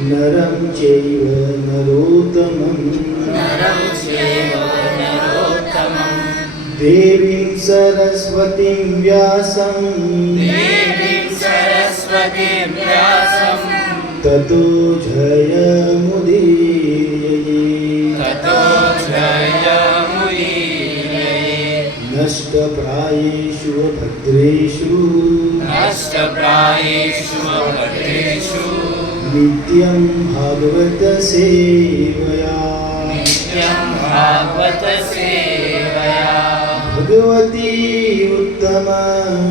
नरं चैव नरोत्तमं देवीं सरस्वतीं व्यासं ततो जयमुदीरये नष्टप्रायेषु भद्रेषु नित्यं भागवत सेवया भगवती उत्तम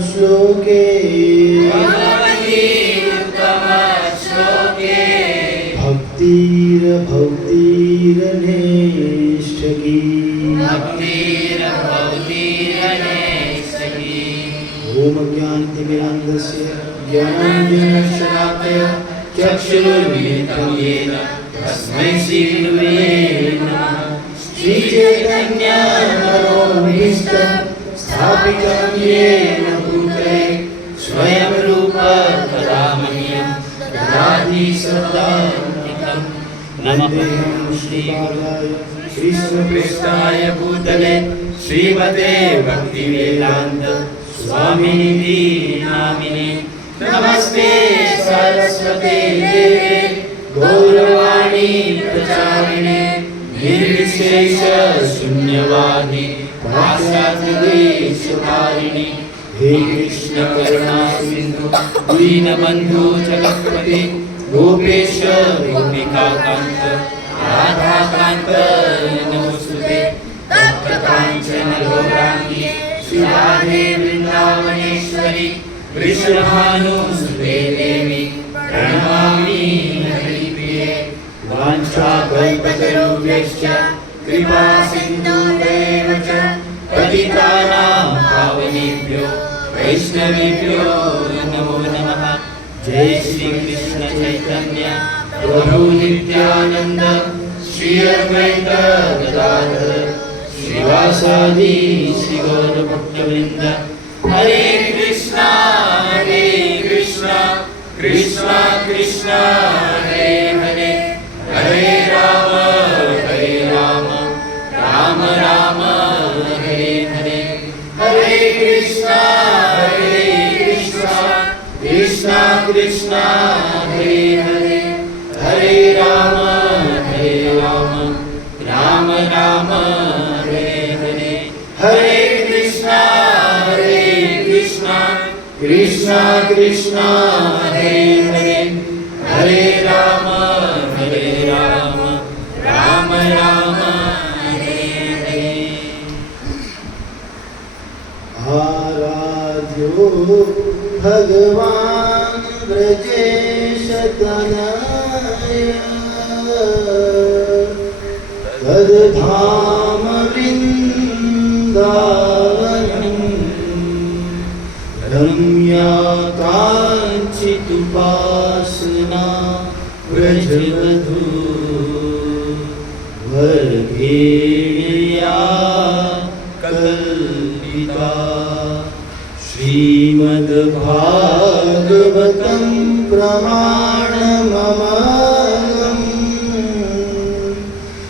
श्लोके भक्तिरभक्तिरनेष्ठकी ओम ज्ञानतिमिरान्धस्य ज्ञानाञ्जनशलाकया चक्षुरुन्मिलितं येन तस्मै श्रीगुरवे नमः। श्रीचैतन्यमनोभीष्टं स्थापितं येन भूतले स्वयं रूप कदा मह्यं ददाति सदान्तिकं। नमः श्रीगुरुदेवाय कृष्णपृष्ठाय भूतले श्रीमते भक्तिवेदान्त स्वामिनिधि नामिने नमस्ते सरस्वते देवे गौरवाणी प्रचारिणे निर्विशेष शून्यवादी पाश्चात्यदेशकारिणे हे कृष्ण करुणा सिंधु दीनबंधु जगत्पते गोपेश गोपिकाकांत राधाकांत नमोस्तुते तप्त कांचन गौरांगी श्रीराधे वृंदावनेश्वरी वृषभानुसुते देवी प्रणमामि हरिप्रिये। वाञ्छाकल्पतरुभ्यश्च कृपा सिन्धुभ्येव च पतितानां पावनेभ्यो वैष्णवेभ्यो नमो नमः। जय श्री कृष्ण चैतन्य प्रभु नित्यानंद श्री अद्वैत गदाधर श्रीवासादि श्री गौर भक्तवृंद। हरे कृष्णा कृष्णा कृष्णा हरे हरे हरे राम राम राम हरे हरे। हरे कृष्णा कृष्णा कृष्णा हरे हरे हरे राम राम राम हरे हरे। हरे कृष्णा कृष्णा कृष्णा हरे हरे हरे राम राम राम हरे हरे। आराध्यो भगवान् ब्रजेशतनय तद्धाम वृन्दावनम् रम्या काञ्चिदुपासना व्रजवधू वर्गेया कल्पिता। श्रीमद्भागवतं प्रमाणममागम्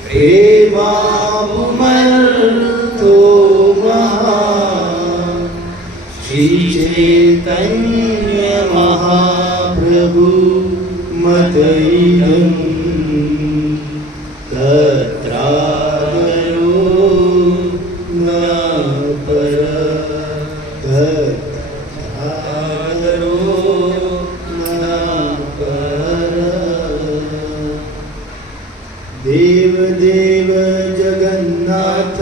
प्रेमामुमर्तो श्रीचैतन्य महाप्रभु मतैदं तत्रागरो न पर तत्रागरो न पर। देवदेव जगन्नाथ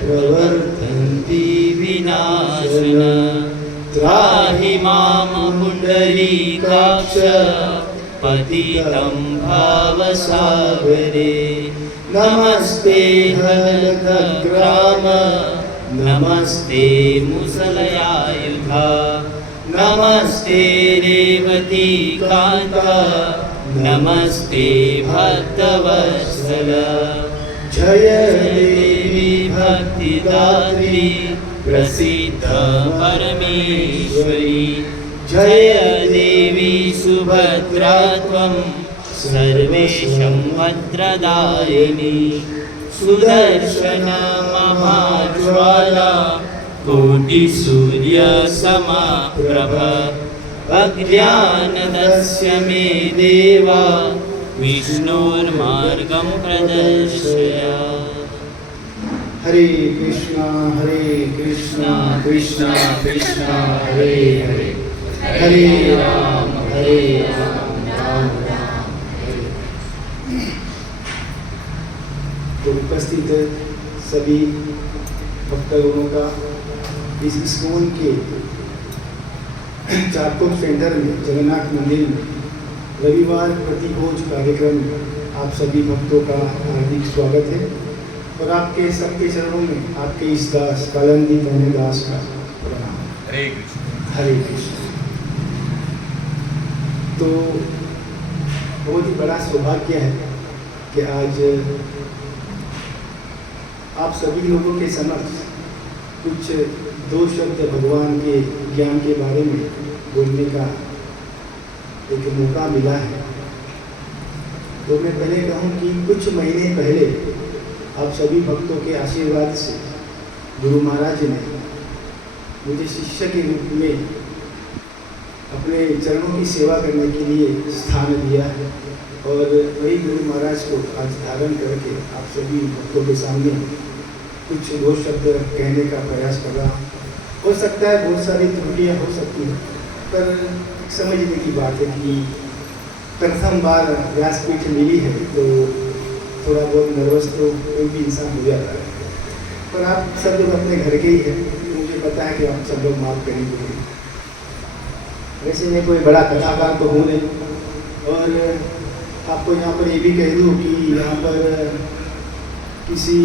प्रवर्तन्ति विनाशन त्राहि मां पुण्डरीकाक्ष पतितं भावसागरे। नमस्ते हलकग्राम नमस्ते मुसलयायुधा नमस्ते रेवती कांता नमस्ते भक्तवत्सल। जय देवी भक्तिदात्री प्रसीद परमेश्वरी। जय देवी सुभद्रा त्वं सर्वेशं भद्रदायिनी सुदर्शन महाज्वाला कोटिसूर्यसमप्रभ अज्ञानदस्य मे देवा विष्णोर्मार्गं प्रदर्शय। हरे कृष्णा कृष्णा कृष्णा हरे हरे, हरे राम राम राम हरे। तो उपस्थित सभी भक्तगणों का इस इस्कॉन के चारकोप सेंटर में जगन्नाथ मंदिर में रविवार प्रतिभोज कार्यक्रम में आप सभी भक्तों का हार्दिक स्वागत है और आपके सबके चरणों में आपके इस दास कालंदी दास का प्रणाम। हरे कृष्ण। हरे कृष्ण। तो बहुत ही बड़ा सौभाग्य है कि आज आप सभी लोगों के समक्ष कुछ दो शब्द भगवान के ज्ञान के बारे में बोलने का एक मौका मिला है। तो मैं पहले कहूँ कि कुछ महीने पहले आप सभी भक्तों के आशीर्वाद से गुरु महाराज ने मुझे शिष्य के रूप में अपने चरणों की सेवा करने के लिए स्थान दिया है और वही गुरु महाराज को आज धारण करके आप सभी भक्तों के सामने कुछ दो शब्द कहने का प्रयास कर रहा हूँ। हो सकता है बहुत सारी त्रुटियाँ हो सकती हैं, पर समझने की बात है कि प्रथम बार व्यासपीठ मिली है तो थोड़ा बहुत नर्वस तो कोई भी इंसान हो जाता है, पर आप सब लोग अपने घर के ही हैं, मुझे पता है कि आप सब लोग माफ करेंगे। वैसे मैं कोई बड़ा कलाकार तो हूँ नहीं और आपको यहाँ पर ये भी कह दूँ कि यहाँ पर किसी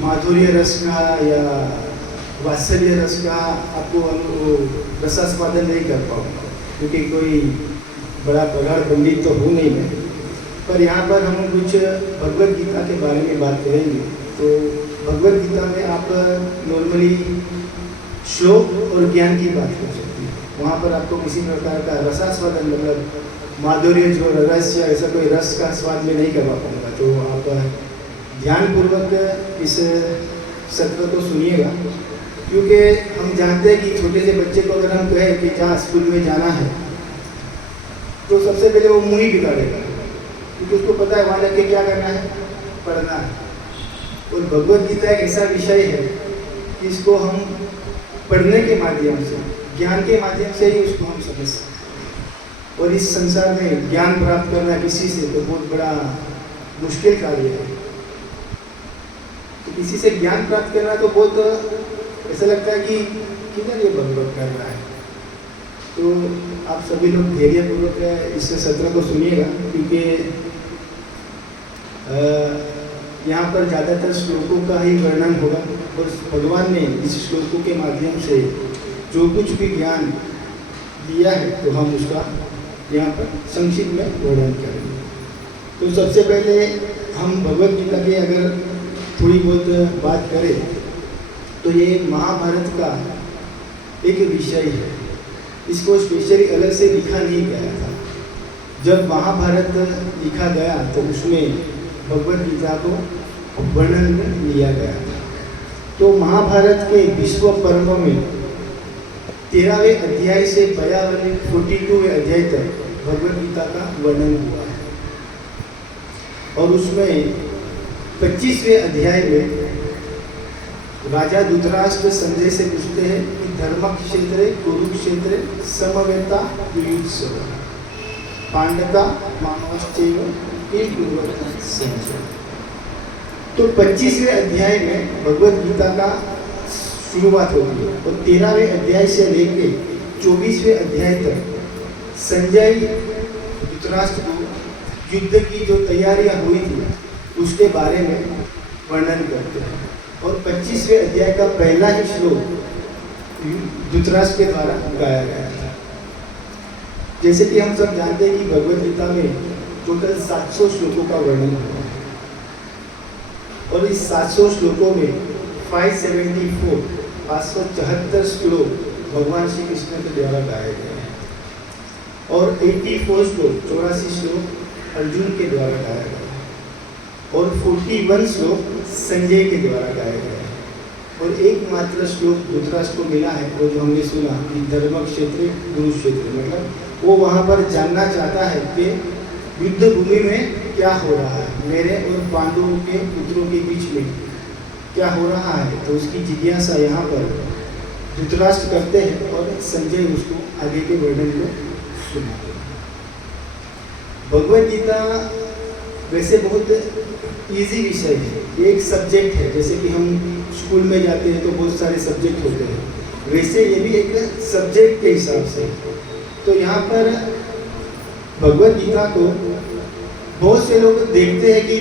माधुर्य रस का या वात्सल्य रस का आपको रसास्वादन नहीं कर पाऊँगा, क्योंकि कोई बड़ा प्रगाढ़ पंडित तो हूँ नहीं मैं। पर यहाँ पर हम कुछ भगवत गीता के बारे में बात करेंगे। तो भगवत गीता में आप नॉर्मली श्लोक और ज्ञान की बात कर सकते हैं, वहाँ पर आपको किसी प्रकार का रसास्वादन मतलब माधुर्य जो रस या ऐसा कोई रस का स्वाद में नहीं करवा पाऊँगा। तो आप ध्यानपूर्वक इस सत्र को सुनिएगा, क्योंकि हम जानते हैं कि छोटे से बच्चे को अगर हम कहें कि जहाँ स्कूल में जाना है तो सबसे पहले वो मुँह ही बिगाड़ेगा, क्योंकि उसको पता है वहाँ जाके क्या करना है, पढ़ना है। और भगवत गीता एक ऐसा विषय है कि इसको हम पढ़ने के माध्यम से, ज्ञान के माध्यम से ही उसको हम समझ सकते हैं। और इस संसार में ज्ञान प्राप्त करना किसी से तो बहुत बड़ा मुश्किल कार्य है। तो किसी से ज्ञान प्राप्त करना तो बहुत ऐसा लगता है कि किधर ये भगवत कर रहा है। तो आप सभी लोग धैर्यपूर्वक इस सत्र को सुनिएगा, क्योंकि यहाँ पर ज़्यादातर श्लोकों का ही वर्णन होगा और भगवान ने इस श्लोकों के माध्यम से जो कुछ भी ज्ञान दिया है तो हम उसका यहाँ पर संक्षिप्त में वर्णन करेंगे। तो सबसे पहले हम भगवत गीता की अगर थोड़ी बहुत बात करें तो ये महाभारत का एक विषय है। इसको स्पेशली अलग से लिखा नहीं गया था। जब महाभारत लिखा गया तो उसमें भगवत गीता को वर्णन में लिया गया था। तो महाभारत के विश्व पर्व में 13वें अध्याय से 42वें अध्याय तक भगवत गीता का वर्णन हुआ है और उसमें 25वें अध्याय में राजा धृतराष्ट्र संजय से पूछते हैं कि धर्म क्षेत्र कुरुक्षेत्र समवेता युयुत्सव पांडता मानवश्चैव किं कुर्वन् संजय। तो 25वें अध्याय में भगवत गीता का शुरुआत होती है और 13वें अध्याय से लेकर 24वें अध्याय तक संजय धृतराष्ट्र को युद्ध की जो तैयारियां हुई थी उसके बारे में वर्णन करते हैं। और 25वें अध्याय का पहला ही श्लोक धृतराष्ट्र के द्वारा गाया गया था। जैसे कि हम सब जानते हैं कि भगवत गीता में टोटल 700 श्लोकों का वर्णन हुआ है और इस 700 श्लोकों में 574 श्लोक भगवान श्री कृष्ण के द्वारा गाए गए हैं और 84 श्लोक 84 श्लोक अर्जुन के द्वारा गाया गया है और 41 श्लोक संजय के द्वारा गाया गया है और एकमात्र श्लोक धृतराष्ट्र को मिला है वो जो हमने सुना कि धर्म क्षेत्र कुरुक्षेत्र, मतलब वो वहाँ पर जानना चाहता है कि युद्ध भूमि में क्या हो रहा है, मेरे और पांडवों के पुत्रों के बीच में क्या हो रहा है। तो उसकी जिज्ञासा यहाँ पर धृतराष्ट्र करते हैं और संजय उसको आगे के वर्णन को सुनाते हैं। भगवद गीता वैसे बहुत इजी विषय है, ये एक सब्जेक्ट है। जैसे कि हम स्कूल में जाते हैं तो बहुत सारे सब्जेक्ट होते हैं, वैसे ये भी एक सब्जेक्ट के हिसाब से। तो यहाँ पर भगवद गीता को बहुत से लोग देखते हैं कि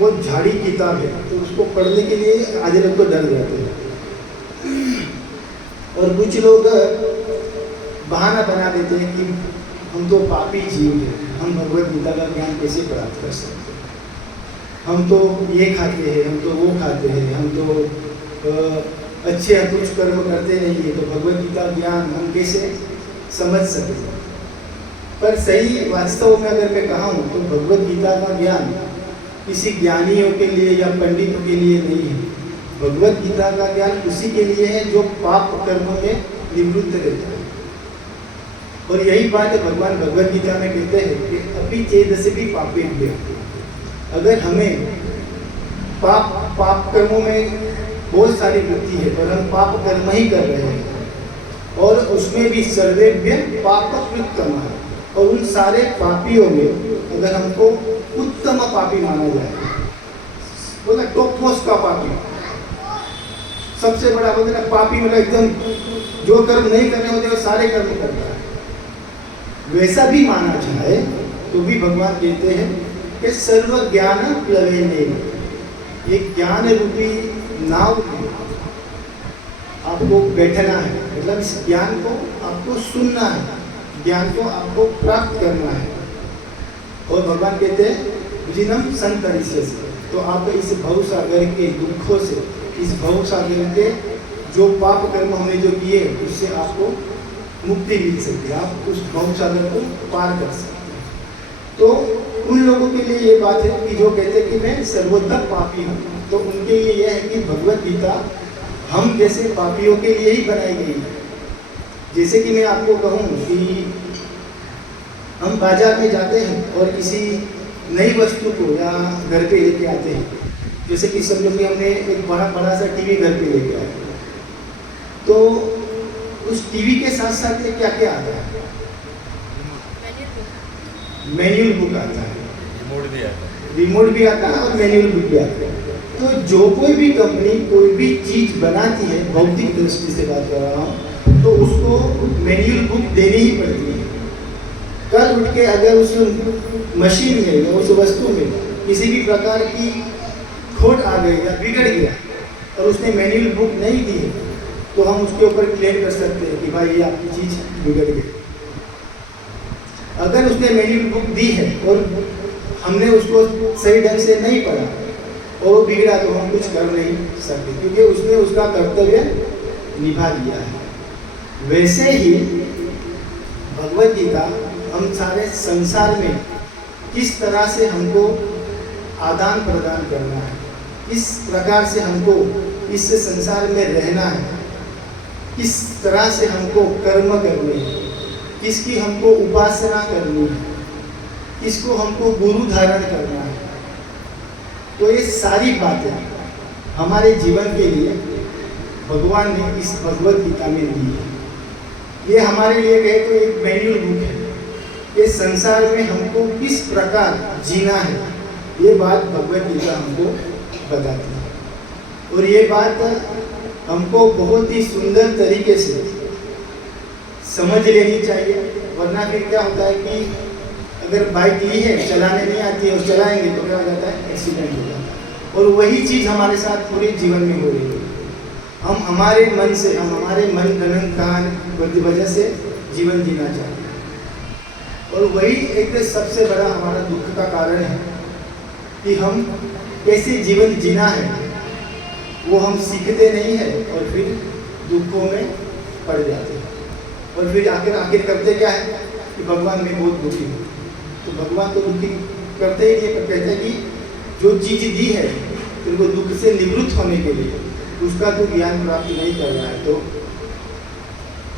वो झाड़ी किताब है तो उसको पढ़ने के लिए आधे लोग तो डर जाते हैं और कुछ लोग बहाना बना देते हैं कि हम तो पापी जीव हैं, हम भगवद गीता का ज्ञान कैसे प्राप्त कर सकते हैं, हम तो ये खाते हैं, हम तो वो खाते हैं, हम तो अच्छे कुछ कर्म करते नहीं है, तो भगवद गीता ज्ञान हम कैसे समझ सकते हैं। पर सही वास्तव में अगर मैं कहूँ तो भगवद गीता का ज्ञान किसी ज्ञानियों के लिए या पंडितों के लिए नहीं है। भगवद गीता का ज्ञान उसी के लिए है जो पाप कर्मों में निवृत्त रहता है। और यही बात है भगवान भगवद गीता में कहते हैं कि अपि चेदसि भी पापेभ्य, अगर हमें पाप कर्मों में बहुत सारी वृत्ति है पर हम पाप कर्म ही कर रहे हैं और उसमें भी सर्वेभ्य पाप कृतम है, और उन सारे पापियों में अगर हमको उत्तम पापी माना जाए, बोला टॉप मोस्ट का पापी, सबसे बड़ा बोलते ना पापी, मतलब एकदम जो कर्म नहीं करने होते वो सारे कर्म करता है, वैसा भी माना जाए तो भी भगवान कहते हैं कि सर्व ज्ञान प्लवेने, एक ज्ञान रूपी नाव में आपको बैठना है, मतलब इस ज्ञान को आपको सुनना है, ज्ञान को आपको प्राप्त करना है। और भगवान कहते हैं जिनम संतरिष्य से, तो आप इस भव सागर के दुखों से, इस भव सागर के जो पाप कर्म हमने जो किए उससे आपको मुक्ति मिल सकती है, आप उस भव सागर को पार कर सकते हैं। तो उन लोगों के लिए ये बात है कि जो कहते हैं कि मैं सर्वोत्तम पापी हूँ, तो उनके लिए यह है कि भगवद गीता हम जैसे पापियों के लिए ही बनाई गई है। जैसे कि मैं आपको कहूँ कि हम बाजार में जाते हैं और किसी नई वस्तु को या घर पे लेके आते हैं, जैसे कि समझो कि हमने एक बड़ा सा टीवी घर पे लेके आए, तो उस टीवी के साथ साथ क्या क्या आता है, मैनुअल बुक आता है, रिमोट भी आता है और मैनुअल बुक भी आता है। तो जो कोई भी कंपनी कोई भी चीज बनाती है, भौतिक दृष्टि से बात कर रहा हूँ, तो उसको मैनुअल बुक देनी ही पड़ती है। कल उठ के अगर उस मशीन में या उस वस्तु में किसी भी प्रकार की खोट आ गई या बिगड़ गया और उसने मैनुअल बुक नहीं दी है, तो हम उसके ऊपर क्लेम कर सकते हैं कि भाई ये आपकी चीज़ बिगड़ गई। अगर उसने मैनुअल बुक दी है और हमने उसको सही ढंग से नहीं पढ़ा और वो बिगड़ा, तो हम कुछ कर नहीं सकते, क्योंकि उसने उसका कर्तव्य निभा दिया है। वैसे ही भगवद गीता हम सारे संसार में किस तरह से हमको आदान प्रदान करना है, किस प्रकार से हमको इस संसार में रहना है, किस तरह से हमको कर्म करने हैं, किसकी हमको उपासना करनी है, किसको हमको गुरु धारण करना है, तो ये सारी बातें हमारे जीवन के लिए भगवान ने इस भगवद गीता में दी है। ये हमारे लिए कहे तो एक मैनुअल बुक है, ये संसार में हमको किस प्रकार जीना है, ये बात भगवद गीता हमको बताती है। और ये बात हमको बहुत ही सुंदर तरीके से समझ लेनी चाहिए, वरना फिर क्या होता है कि अगर बाइक ली है, चलाने नहीं आती है और चलाएंगे तो क्या हो जाता है, एक्सीडेंट हो जाता है। और वही चीज़ हमारे साथ पूरे जीवन में हो रही है। हम हमारे मन से, हम हमारे मन गणन की वजह से जीवन जीना चाहते हैं, और वही एक सबसे बड़ा हमारा दुख का कारण है कि हम कैसे जीवन जीना है वो हम सीखते नहीं है और फिर दुखों में पड़ जाते हैं। और फिर आखिर करते क्या है कि भगवान मैं बहुत दुखी हूँ, तो भगवान तो दुखी करते ही नहीं, पर कहते हैं कि जो चीज़ दी है तेरे को दुख से निवृत्त होने के लिए, उसका तो ज्ञान प्राप्त नहीं कर रहा है तो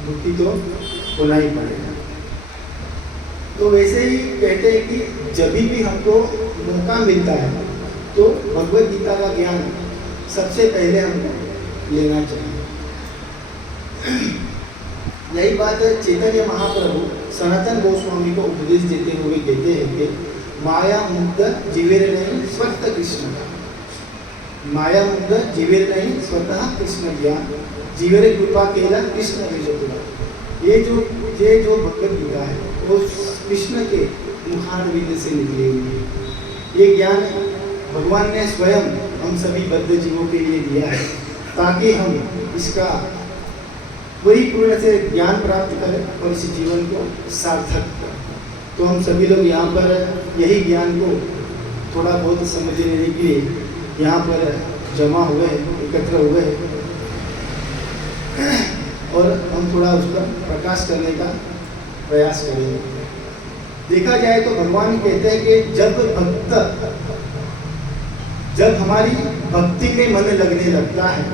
दुखी तो होना ही पड़ेगा। तो वैसे ही कहते हैं कि जब भी हमको मौका मिलता है तो भगवत गीता का ज्ञान सबसे पहले हमको लेना चाहिए। यही बात चैतन्य महाप्रभु सनातन गोस्वामी को उपदेश देते हुए कहते हैं कि माया मुक्त जीवेर नहीं स्वतः कृष्ण ज्ञान, माया मुक्त जीवेर नहीं स्वतः कृष्ण ज्ञान, जीवेर कृपा केला कृष्ण विजय। ये जो भगवत गीता है वो कृष्ण के मुखारविंद से निकली हुई है। ये ज्ञान भगवान ने स्वयं हम सभी बद्ध जीवों के लिए दिया है ताकि हम इसका परिपूर्ण से ज्ञान प्राप्त करें और इस जीवन को सार्थक करें। तो हम सभी लोग यहाँ पर यही ज्ञान को थोड़ा बहुत समझने के लिए यहाँ पर जमा हुए हैं, एकत्र हुए हैं और हम थोड़ा उसका प्रकाश करने का प्रयास करेंगे। देखा जाए तो भगवान कहते हैं कि जब हमारी भक्ति में मन लगने लगता है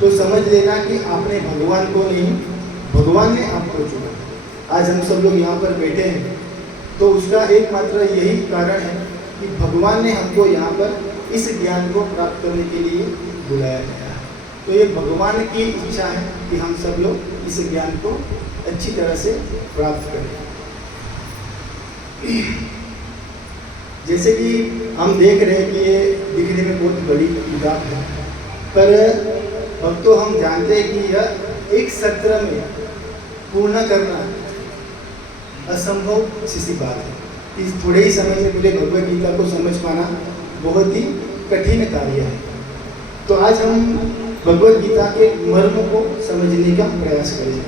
तो समझ लेना कि आपने भगवान को नहीं, भगवान ने आपको चुना। आज हम सब लोग यहाँ पर बैठे हैं तो उसका एकमात्र यही कारण है कि भगवान ने हमको यहाँ पर इस ज्ञान को प्राप्त करने के लिए बुलाया गया है। तो ये भगवान की इच्छा है कि हम सब लोग इस ज्ञान को अच्छी तरह से प्राप्त करें। जैसे कि हम देख रहे हैं कि ये दिखने में बहुत बड़ी किताब है, पर अब तो हम जानते हैं कि यह एक सत्र में पूर्ण करना असंभव सी बात है। इस थोड़े ही समय में पूरे भगवत गीता को समझ पाना बहुत ही कठिन कार्य है। तो आज हम भगवत गीता के मर्म को समझने का प्रयास करेंगे।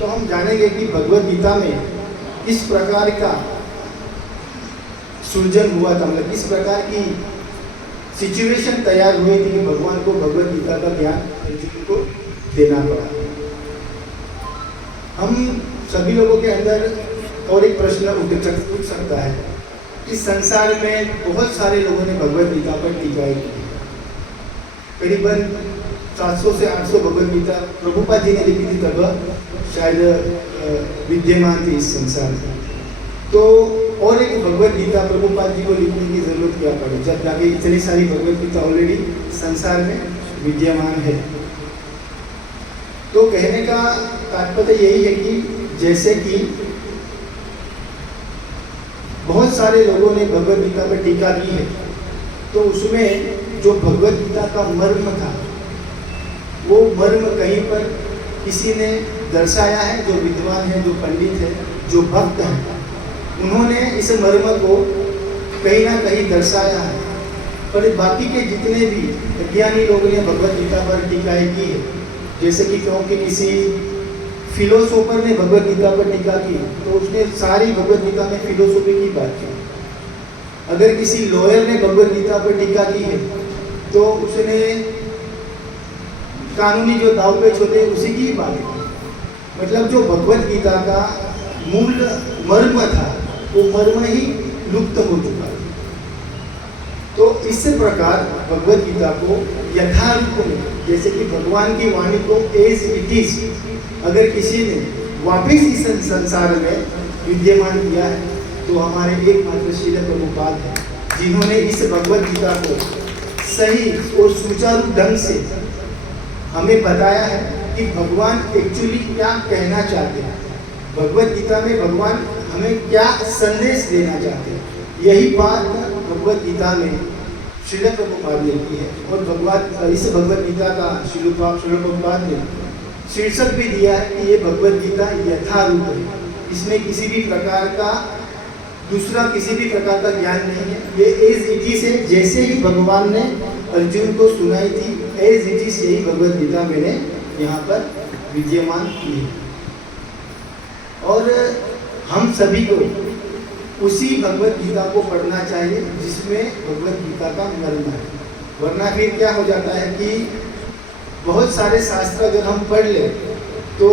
तो हम जानेंगे कि भगवत गीता में किस प्रकार का सृजन हुआ था, मतलब किस प्रकार की सिचुएशन तैयार हुई थी कि भगवान को भगवत गीता का ज्ञान अर्जुन को देना पड़ा। हम सभी लोगों के अंदर और एक प्रश्न उठ सकता है कि संसार में बहुत सारे लोगों ने भगवत गीता पर टीकाएं की, करीबन 700 से 800 भगवत गीता प्रभुपाद जी ने लिखी थी, तब शायद विद्यमान थी इस संसार में। तो और एक भगवत गीता प्रभुपाद जी को लिखने की जरूरत क्या पड़ी जब जाके इतनी सारी भगवत गीता ऑलरेडी संसार में विद्यमान है। तो कहने का तात्पर्य यही है कि जैसे कि बहुत सारे लोगों ने भगवत गीता पर टीका की है, तो उसमें जो भगवत गीता का मर्म था वो मर्म कहीं पर किसी ने दर्शाया है, जो विद्वान है, जो पंडित है, जो भक्त है, उन्होंने इस मर्म को कहीं ना कहीं दर्शाया है। पर बाकी के जितने भी अज्ञानी लोगों ने भगवत गीता पर टीकाएं की है, जैसे कि क्योंकि किसी फिलोसोफर ने भगवत गीता पर टीका की तो उसने सारी भगवत गीता में फिलोसोफी की बात की। अगर किसी लॉयर ने भगवत गीता पर टीका की है तो उसने कानूनी जो दाव पेच होते हैं उसी की बात की। मतलब जो भगवत गीता का मूल मर्म था वो मर्म ही लुप्त हो चुका है। तो इस प्रकार भगवत गीता को यथारूप में, जैसे कि भगवान की वाणी को एज इट इज अगर किसी ने वापिस इस संसार में विद्यमान किया है तो हमारे एकमात्र श्रील प्रभुपाद है, जिन्होंने इस भगवत गीता को सही और सुचारू ढंग से हमें बताया है कि भगवान एक्चुअली क्या कहना चाहते हैं, भगवत गीता में भगवान हमें क्या संदेश देना चाहते हैं। यही बात भगवत गीता में श्रील प्रभुपाद ने की है और इस भगवत गीता का श्रील प्रभुपाद ने शीर्षक भी दिया है कि ये भगवत गीता यथारूप है, इसमें किसी भी प्रकार का दूसरा किसी भी प्रकार का ज्ञान नहीं है। ये एज इट इज है, जैसे ही भगवान ने अर्जुन को सुनाई थी एज इट इज यही भगवत गीता मैंने यहाँ पर विद्यमान की है। और हम सभी को उसी भगवत गीता को पढ़ना चाहिए जिसमें भगवत गीता का मर्म है। वरना फिर क्या हो जाता है कि बहुत सारे शास्त्र अगर हम पढ़ लें तो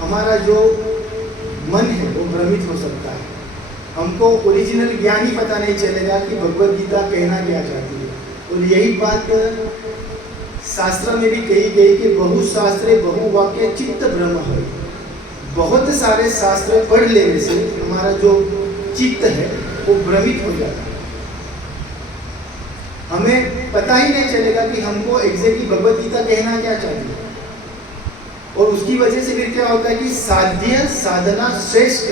हमारा जो मन है वो भ्रमित हो सकता है। हमको ओरिजिनल ज्ञान ही पता नहीं चलेगा कि भगवद गीता कहना क्या चाहती है। और यही बात शास्त्र में भी कही गई कि बहु शास्त्रे बहु वाक्य चित्त भ्रम है। बहुत सारे शास्त्र पढ़ लेने से हमारा जो चित्त है वो भ्रमित हो जाता है, हमें पता ही नहीं चलेगा कि हमको एग्जैक्टली भगवद गीता कहना क्या चाहिए। और उसकी वजह से फिर क्या होता है कि साध्य साधना श्रेष्ठ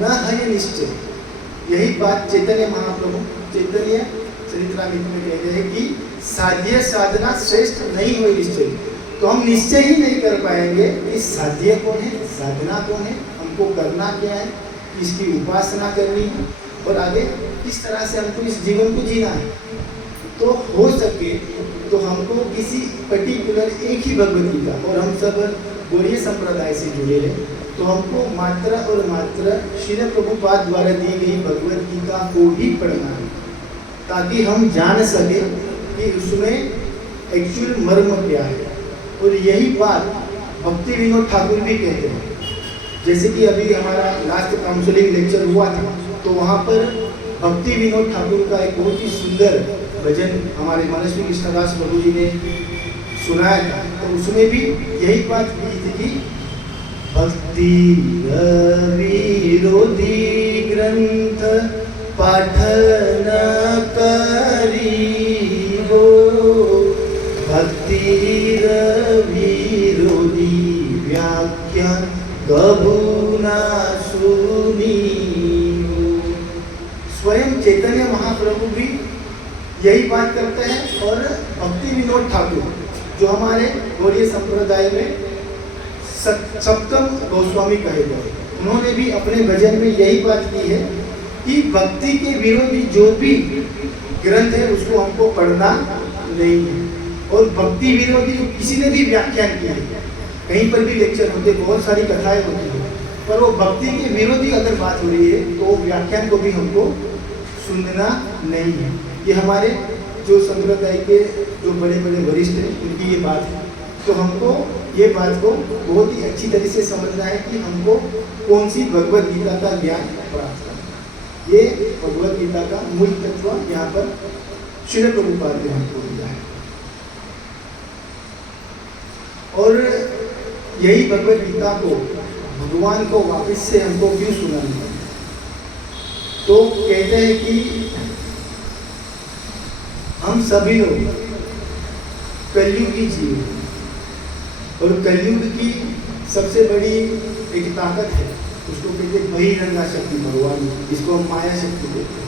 न है निश्चय। यही बात चैतन्य महाप्रभु चैतन्य चरित्रामृत में कहते हैं कि साध्य साधना श्रेष्ठ नहीं हुई निश्चय। तो हम निश्चय ही नहीं कर पाएंगे कि साध्य कौन है, साधना कौन है, हमको करना क्या है, इसकी उपासना करनी है और आगे किस तरह से हमको इस जीवन को जीना है। तो हो सके तो हमको किसी पर्टिकुलर एक ही भगवद गीता, और हम सब गौड़ीय संप्रदाय से जुड़े हैं, तो हमको मात्र और मात्र श्रील प्रभुपाद द्वारा दी गई भगवद गीता को ही पढ़ना है, ताकि हम जान सके कि उसमें एक्चुअल मर्म क्या है। और यही बात भक्ति विनोद ठाकुर भी कहते हैं। जैसे कि अभी हमारा लास्ट काउंसलिंग लेक्चर हुआ था, तो वहाँ पर भक्ति विनोद ठाकुर का एक बहुत ही सुंदर भजन हमारे मनस्वी कृष्णदास प्रभु जी ने सुनाया था। तो उसमें भी यही बात की थी कि भक्ति विरोधी ग्रंथ पाठन करीबो, भक्ति विरोधी व्याख्या कबू ना सुनी। स्वयं चैतन्य महाप्रभु भी यही बात करते हैं। और भक्ति विनोद ठाकुर जो हमारे गौड़ीय संप्रदाय में सप्तम गोस्वामी कहे गए, उन्होंने भी अपने भजन में यही बात की है कि भक्ति के विरोधी जो भी ग्रंथ है उसको हमको पढ़ना नहीं है। और भक्ति विरोधी किसी ने भी व्याख्यान किया है, कहीं पर भी लेक्चर होते, बहुत सारी कथाएं होती है, पर वो भक्ति के विरोधी अगर बात हो रही है तो वो व्याख्यान को भी हमको सुनना नहीं है। ये हमारे जो संप्रदाय के जो बड़े बड़े वरिष्ठ हैं उनकी ये बात है। तो हमको ये बात को बहुत ही अच्छी तरह से समझना है कि हमको कौन सी भगवद गीता का ज्ञान प्राप्त करना। ये भगवद गीता का मूल तत्व यहाँ पर श्रील प्रभुपाद ने हमको दिया है। और यही भगवद गीता को भगवान को वापस से हमको क्यों सुनाना है? तो कहते हैं कि हम सभी लोग कलयुगी जीव हैं, और कलयुग की सबसे बड़ी एक ताकत है, उसको कहते हैं बहिरंगा शक्ति भगवान, जिसको हम माया शक्ति कहते हैं।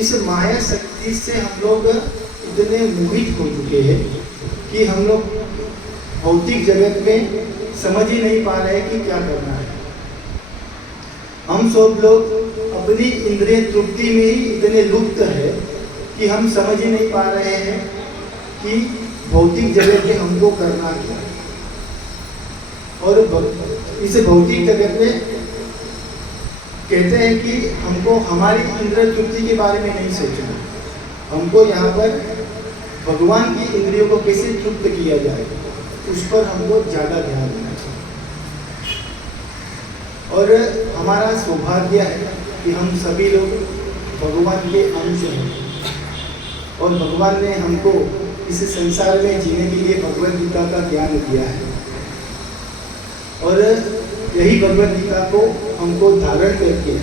इस माया शक्ति से हम लोग इतने मोहित हो चुके हैं कि हम लोग भौतिक जगत में समझ ही नहीं पा रहे कि क्या करना है। हम सब लोग अपनी इंद्रिय तृप्ति में ही इतने लुप्त है कि हम समझ ही नहीं पा रहे हैं कि भौतिक जगत में हमको करना क्या है। और इस भौतिक जगत में कहते हैं कि हमको हमारी इंद्रिय तृप्ति के बारे में नहीं सोचना, हमको यहाँ पर भगवान की इंद्रियों को कैसे तृप्त किया जाए उस पर हमको ज़्यादा ध्यान देना चाहिए। और हमारा सौभाग्य है कि हम सभी लोग भगवान के अंश हैं, और भगवान ने हमको इस संसार में जीने के लिए भगवद गीता का ज्ञान दिया है। और यही भगवद गीता को हमको धारण करके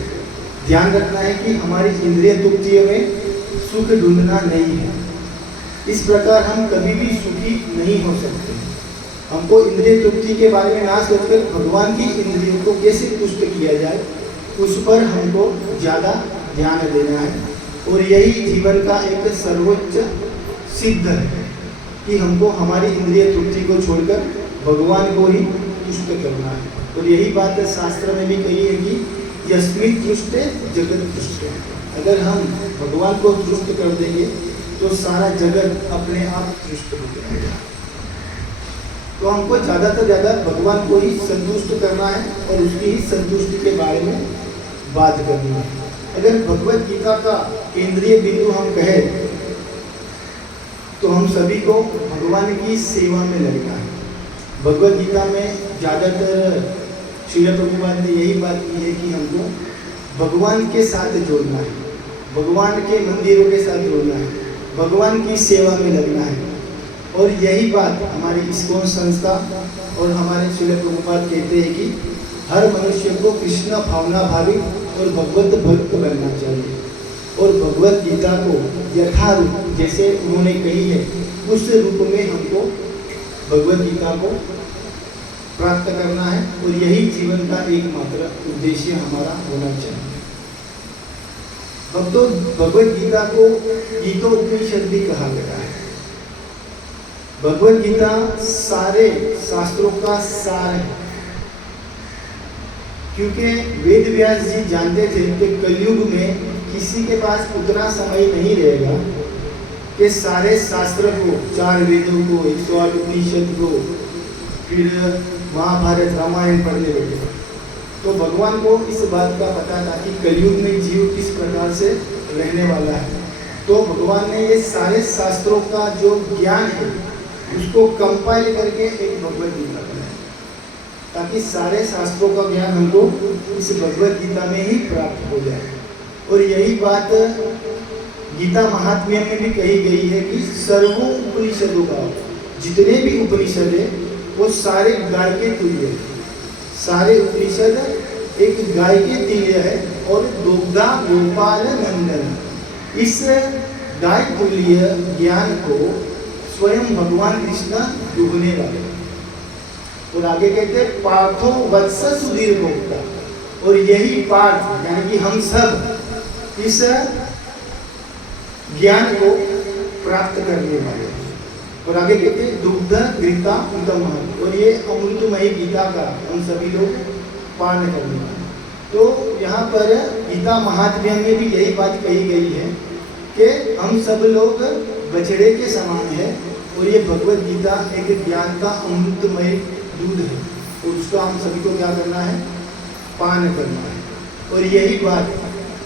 ध्यान रखना है कि हमारी इंद्रिय तृप्तियों में सुख ढूंढना नहीं है। इस प्रकार हम कभी भी सुखी नहीं हो सकते। हमको इंद्रिय तृप्ति के बारे में ना सोचकर भगवान की इंद्रियों को कैसे तुष्ट किया जाए उस पर हमको ज़्यादा ध्यान देना है। और यही जीवन का एक सर्वोच्च सिद्ध है कि हमको हमारी इंद्रिय तृप्ति को छोड़कर भगवान को ही तुष्ट करना है। और यही बात शास्त्र में भी कही है कि यस्मिन् तुष्टे जगत तुष्टे। अगर हम भगवान को तुष्ट कर देंगे तो सारा जगत अपने आप तुष्ट हो जाएगा। तो हमको ज़्यादा से ज़्यादा भगवान को ही संतुष्ट करना है और उसकी ही संतुष्टि के बारे में बात करनी है। अगर भगवद गीता का केंद्रीय बिंदु हम कहें तो हम सभी को भगवान की सेवा में लगना है। भगवद गीता में ज़्यादातर श्रील प्रभुपाद ने यही बात की है कि हमको भगवान के साथ जोड़ना है, भगवान के मंदिरों के साथ जोड़ना है, भगवान की सेवा में लगना है। और यही बात हमारी इस्कॉन संस्था और हमारे श्रील प्रभुपाद कहते हैं कि हर मनुष्य को कृष्ण भावना भावी और भगवत भक्त बनना चाहिए और भगवत गीता को यथारूप जैसे उन्होंने कही है उस रूप में हमको भगवत गीता को प्राप्त करना है और यही जीवन का एकमात्र उद्देश्य हमारा होना चाहिए। भक्तों, भगवत गीता को गीतोपनिषद भी कहा गया है। भगवत गीता सारे शास्त्रों का सार है, क्योंकि वेद व्यास जी जानते थे कि कलयुग में किसी के पास उतना समय नहीं रहेगा कि सारे शास्त्र को, 4 वेदों को, 108 उपनिषद को, फिर महाभारत रामायण पढ़ने लगे। तो भगवान को इस बात का पता था कि कलयुग में जीव किस प्रकार से रहने वाला है। तो भगवान ने ये सारे शास्त्रों का जो ज्ञान है उसको कंपाइल करके एक भगवत गीता बनाई, ताकि सारे शास्त्रों का ज्ञान हमको इस भगवत गीता में ही प्राप्त हो जाए। और यही बात गीता महात्म्य में भी कही गई है कि सर्वों उपनिषदों का, जितने भी उपनिषद है वो सारे गाय के तुल्य है। सारे उपनिषद एक गाय के तुल्य है और दुग्धा गोपाल नंदन, इस गाय तुल्य ज्ञान को स्वयं भगवान कृष्ण दुहने वाले। और आगे कहते पार्थो वत्स सुधीर भोक्ता, और यही पार्थ यानी कि हम सब इस ज्ञान को प्राप्त करने वाले। और आगे कहते दुग्ध घृता उत्तम, और ये अमृतमयी गीता का हम सभी लोग पान करने वाले। तो यहाँ पर गीता महात्म्य में भी यही बात कही गई है कि हम सब लोग बछड़े के समान है और ये भगवत गीता एक ज्ञान का अमृतमय दूध है और उसको हम सभी को क्या करना है, पान करना है। और यही बात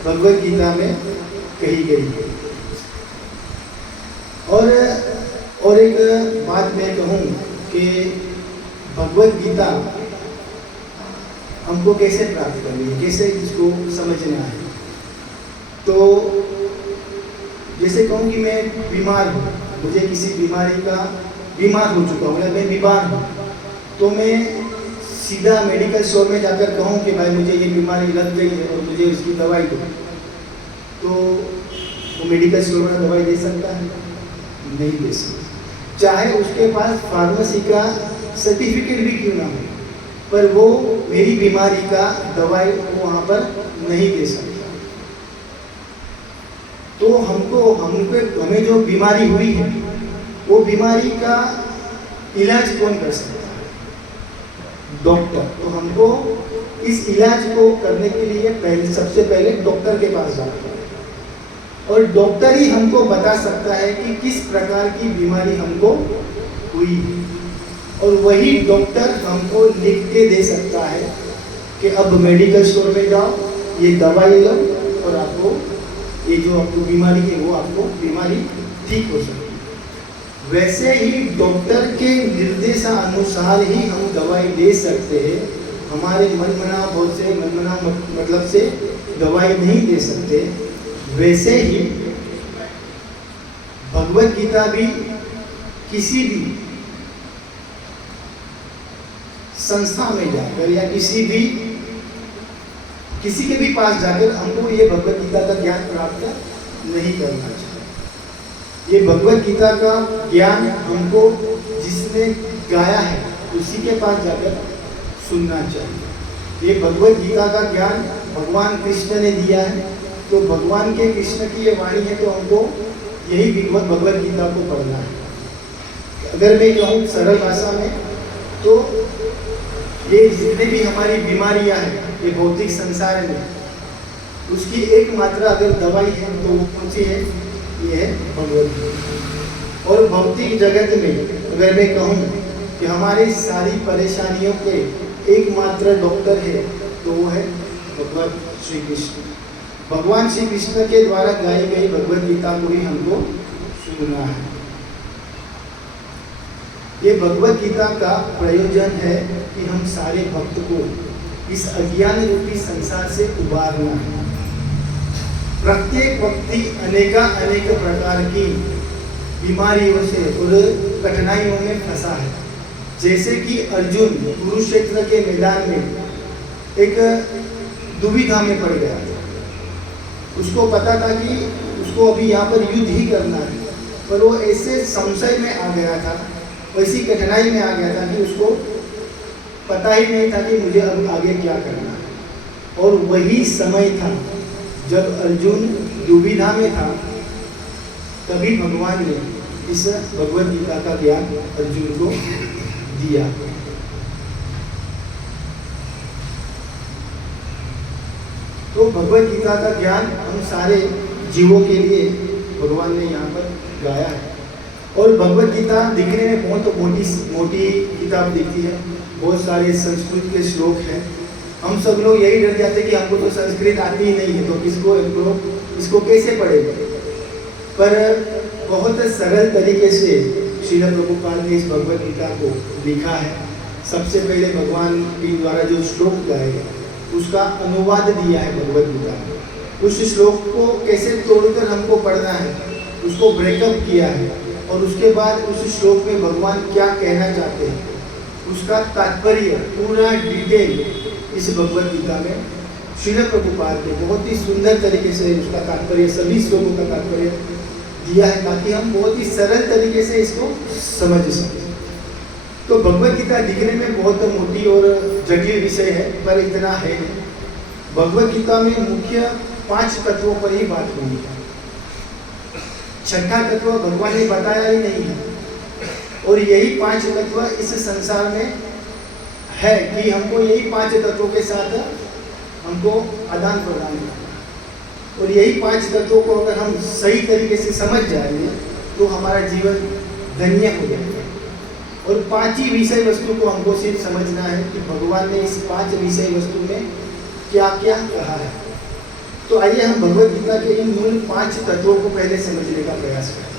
भगवत गीता में कही गई है। और एक बात मैं कहूँ कि भगवत गीता हमको कैसे प्राप्त करनी है, कैसे इसको समझना है। तो जैसे कहूँ कि मैं बीमार हूँ, मुझे किसी बीमारी का बीमार हो चुका हूँ या मैं बीमार हूँ, तो मैं सीधा मेडिकल स्टोर में जाकर कहूँ कि भाई मुझे ये बीमारी लग गई है और मुझे उसकी दवाई दो, तो वो मेडिकल स्टोर में दवाई दे सकता है? नहीं दे सकता, चाहे उसके पास फार्मेसी का सर्टिफिकेट भी क्यों ना हो, पर वो मेरी बीमारी का दवाई वो वहाँ पर नहीं दे सकता। तो हमें जो बीमारी हुई है वो बीमारी का इलाज कौन कर सकता है? डॉक्टर। तो हमको इस इलाज को करने के लिए सबसे पहले डॉक्टर के पास जाना है और डॉक्टर ही हमको बता सकता है कि किस प्रकार की बीमारी हमको हुई है और वही डॉक्टर हमको लिख के दे सकता है कि अब मेडिकल स्टोर में जाओ, ये दवाई लो और आपको ये जो आपको बीमारी है वो आपको बीमारी ठीक हो सकती है। वैसे ही डॉक्टर के निर्देशानुसार ही हम दवाई दे सकते हैं। हमारे मनमना मतलब से दवाई नहीं दे सकते। वैसे ही भगवत गीता भी किसी भी संस्था में जाकर या किसी के भी पास जाकर हमको ये भगवत गीता का ज्ञान प्राप्त नहीं करना चाहिए। ये भगवत गीता का ज्ञान हमको जिसने गाया है उसी के पास जाकर सुनना चाहिए। ये भगवत गीता का ज्ञान भगवान कृष्ण ने दिया है, तो भगवान के कृष्ण की ये वाणी है, तो हमको यही भगवत गीता को पढ़ना है। अगर मैं कहूँ सरल भाषा में, तो ये जितने भी हमारी बीमारियां हैं ये भौतिक संसार में, उसकी एकमात्र अगर दवाई है तो वो कौन सी है? ये है भगवत गीता। और भौतिक जगत में अगर मैं कहूँ कि हमारी सारी परेशानियों के एकमात्र डॉक्टर है तो वो है भगवान श्री कृष्ण। भगवान श्री कृष्ण के द्वारा गाई गई भगवत गीता को ही हमको सुनना है। ये भगवत गीता का प्रयोजन है कि हम सारे भक्त को इस अज्ञान रूपी संसार से उबारना है। प्रत्येक व्यक्ति अनेक प्रकार की बीमारियों से और कठिनाइयों में फंसा है। जैसे कि अर्जुन कुरुक्षेत्र के मैदान में एक दुविधा में पड़ गया। उसको पता था कि उसको अभी यहाँ पर युद्ध ही करना है, पर वो ऐसे संशय में आ गया था, ऐसी कठिनाई में आ गया था कि उसको पता ही नहीं था कि मुझे अब आगे क्या करना है। और वही समय था जब अर्जुन दुविधा में था, तभी भगवान ने इस भगवद गीता का ज्ञान अर्जुन को दिया। तो भगवद गीता का ज्ञान हम सारे जीवों के लिए भगवान ने यहाँ पर गाया है। और भगवद गीता दिखने में बहुत मोटी किताब दिखती है, बहुत सारे संस्कृत के श्लोक हैं। हम सब लोग यही डर जाते हैं कि हमको तो संस्कृत आती ही नहीं है, तो इसको कैसे पढ़ेंगे। पर बहुत सरल तरीके से श्रील प्रभुपाद ने इस भगवद गीता को लिखा है। सबसे पहले भगवान के द्वारा जो श्लोक गाए गए उसका अनुवाद दिया है भगवद गीता में। उस श्लोक को कैसे तोड़कर हमको पढ़ना है उसको ब्रेकअप किया है, और उसके बाद उस श्लोक में भगवान क्या कहना चाहते हैं उसका तात्पर्य पूरा डिटेल इस भगवद गीता में श्रील प्रभुपाद ने बहुत ही सुंदर तरीके से उसका तात्पर्य, सभी श्लोकों का तात्पर्य दिया है, ताकि हम बहुत ही सरल तरीके से इसको समझ सकें। तो भगवद गीता दिखने में बहुत मोटी और जटिल विषय है, पर इतना है नहीं। भगवद गीता में मुख्य 5 तत्वों पर ही बात हुई है। छठा तत्व भगवान ने बताया ही नहीं है, और यही 5 तत्व इस संसार में है कि हमको यही 5 तत्वों के साथ हमको आदान प्रदान करना, और यही 5 तत्वों को अगर हम सही तरीके से समझ जाएंगे तो हमारा जीवन धन्य हो जाएगा। और 5 ही विषय वस्तु को हमको सिर्फ समझना है कि भगवान ने इस 5 विषय वस्तु में क्या क्या कहा है। तो आइए हम भगवद गीता के इन मूल 5 तत्वों को पहले समझने का प्रयास करें।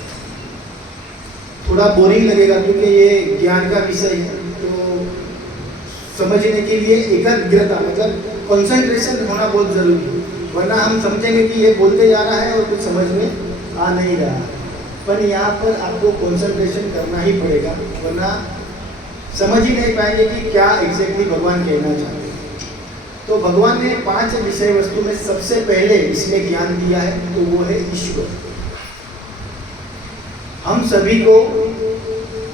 थोड़ा बोरिंग लगेगा क्योंकि ये ज्ञान का विषय है, तो समझने के लिए एकाग्रता मतलब कंसंट्रेशन होना बहुत जरूरी है, वरना हम समझेंगे कि ये बोलते जा रहा है और कुछ समझ में आ नहीं रहा है। पर यहाँ पर आपको कंसंट्रेशन करना ही पड़ेगा, वरना समझ ही नहीं पाएंगे कि क्या एग्जैक्टली भगवान कहना चाहते हैं। तो भगवान ने 5 विषय वस्तु में सबसे पहले इसमें ज्ञान दिया है, तो वो है ईश्वर। हम सभी को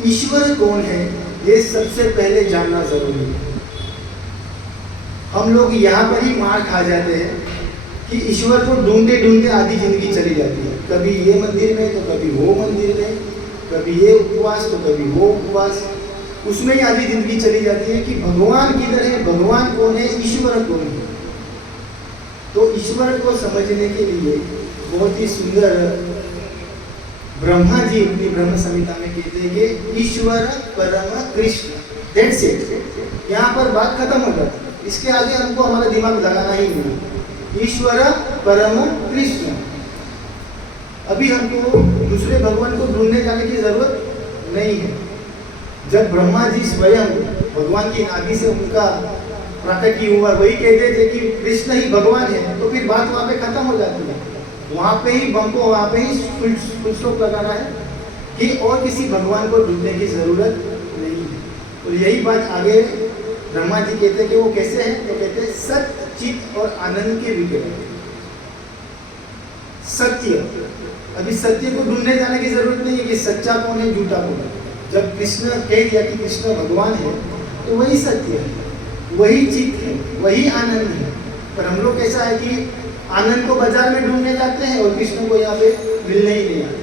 ईश्वर कौन है ये सबसे पहले जानना जरूरी है। हम लोग यहाँ पर ही मार खा जाते हैं कि ईश्वर को ढूंढते ढूंढते आधी जिंदगी चली जाती है। कभी ये मंदिर में तो कभी वो मंदिर में, कभी ये उपवास तो कभी वो उपवास, उसमें ही आधी जिंदगी चली जाती है कि भगवान किधर है, भगवान कौन है, ईश्वर कौन है। तो ईश्वर को समझने के लिए बहुत ही सुंदर ब्रह्मा जी अपनी ब्रह्म संहिता में कहते हैं कि ईश्वर परम कृष्ण, दैट्स इट। यहाँ पर बात खत्म हो जाती है, इसके आगे हमको हमारा दिमाग लगाना ही नहीं। ईश्वर परम कृष्ण। अभी हमको दूसरे भगवान को ढूंढने जाने की जरूरत नहीं है। जब ब्रह्मा जी स्वयं भगवान की नाभि से उनका प्राकट्य हुआ, वही कहते थे कि कृष्ण ही भगवान है, तो फिर बात वहाँ पे खत्म हो जाती है। वहाँ पे ही हमको वहाँ पे ही फुल स्टॉप लगाना है कि और किसी भगवान को ढूंढने की जरूरत नहीं है। और यही बात आगे ब्रह्मा जी कहते हैं कि वो कैसे हैं, तो कहते हैं सत्य चित और आनंद के विग्रह। सत्य, अभी सत्य को ढूंढने जाने की जरूरत नहीं है कि सच्चा कौन है झूठा कौन है। जब कृष्ण कह दिया कि कृष्ण भगवान है, तो वही सत्य है, वही चित है, वही आनंद है। पर हम लोग कैसा है कि आनंद को बाजार में ढूंढने जाते हैं और कृष्ण को यहाँ पे मिलने ही नहीं आते।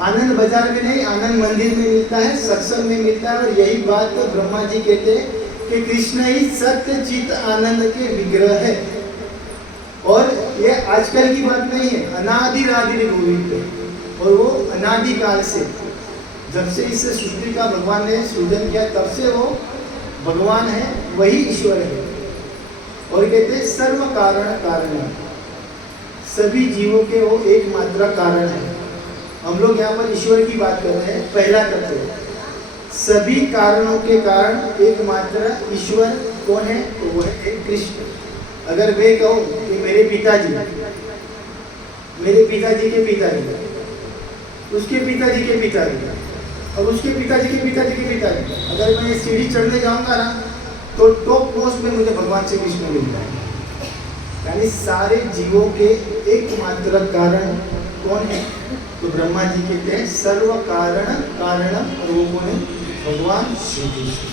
आनंद बाजार में नहीं, आनंद मंदिर में मिलता है, सत्संग में मिलता है। और यही बात तो ब्रह्मा जी कहते हैं कि कृष्ण ही सत्य चित आनंद के विग्रह है। और ये आजकल की बात नहीं है, अनादिरादि गोविंद है। और वो अनादिकाल से, जब से इस सृष्टि का भगवान ने सृजन किया, तब से वो भगवान है, वही ईश्वर है। और कहते हैं सर्व कारण कारण, सभी जीवों के वो एकमात्र कारण है। हम लोग यहाँ पर ईश्वर की बात कर रहे हैं। पहला तत्व, सभी कारणों के कारण एकमात्र ईश्वर कौन है? तो वो है एक कृष्ण। अगर मैं कहूँ कि मेरे पिताजी के पिताजी, उसके पिताजी के पिताजी और उसके पिताजी के पिताजी के पिताजी, अगर मैं सीढ़ी चढ़ने जाऊंगा ना तो टॉप मोस्ट में मुझे भगवान श्री कृष्ण मिल जाएंगे। यानी सारे जीवों के एकमात्र कारण कौन है? तो ब्रह्मा जी कहते हैं सर्व कारण कारणम, और वो कौन है? भगवान श्री कृष्ण।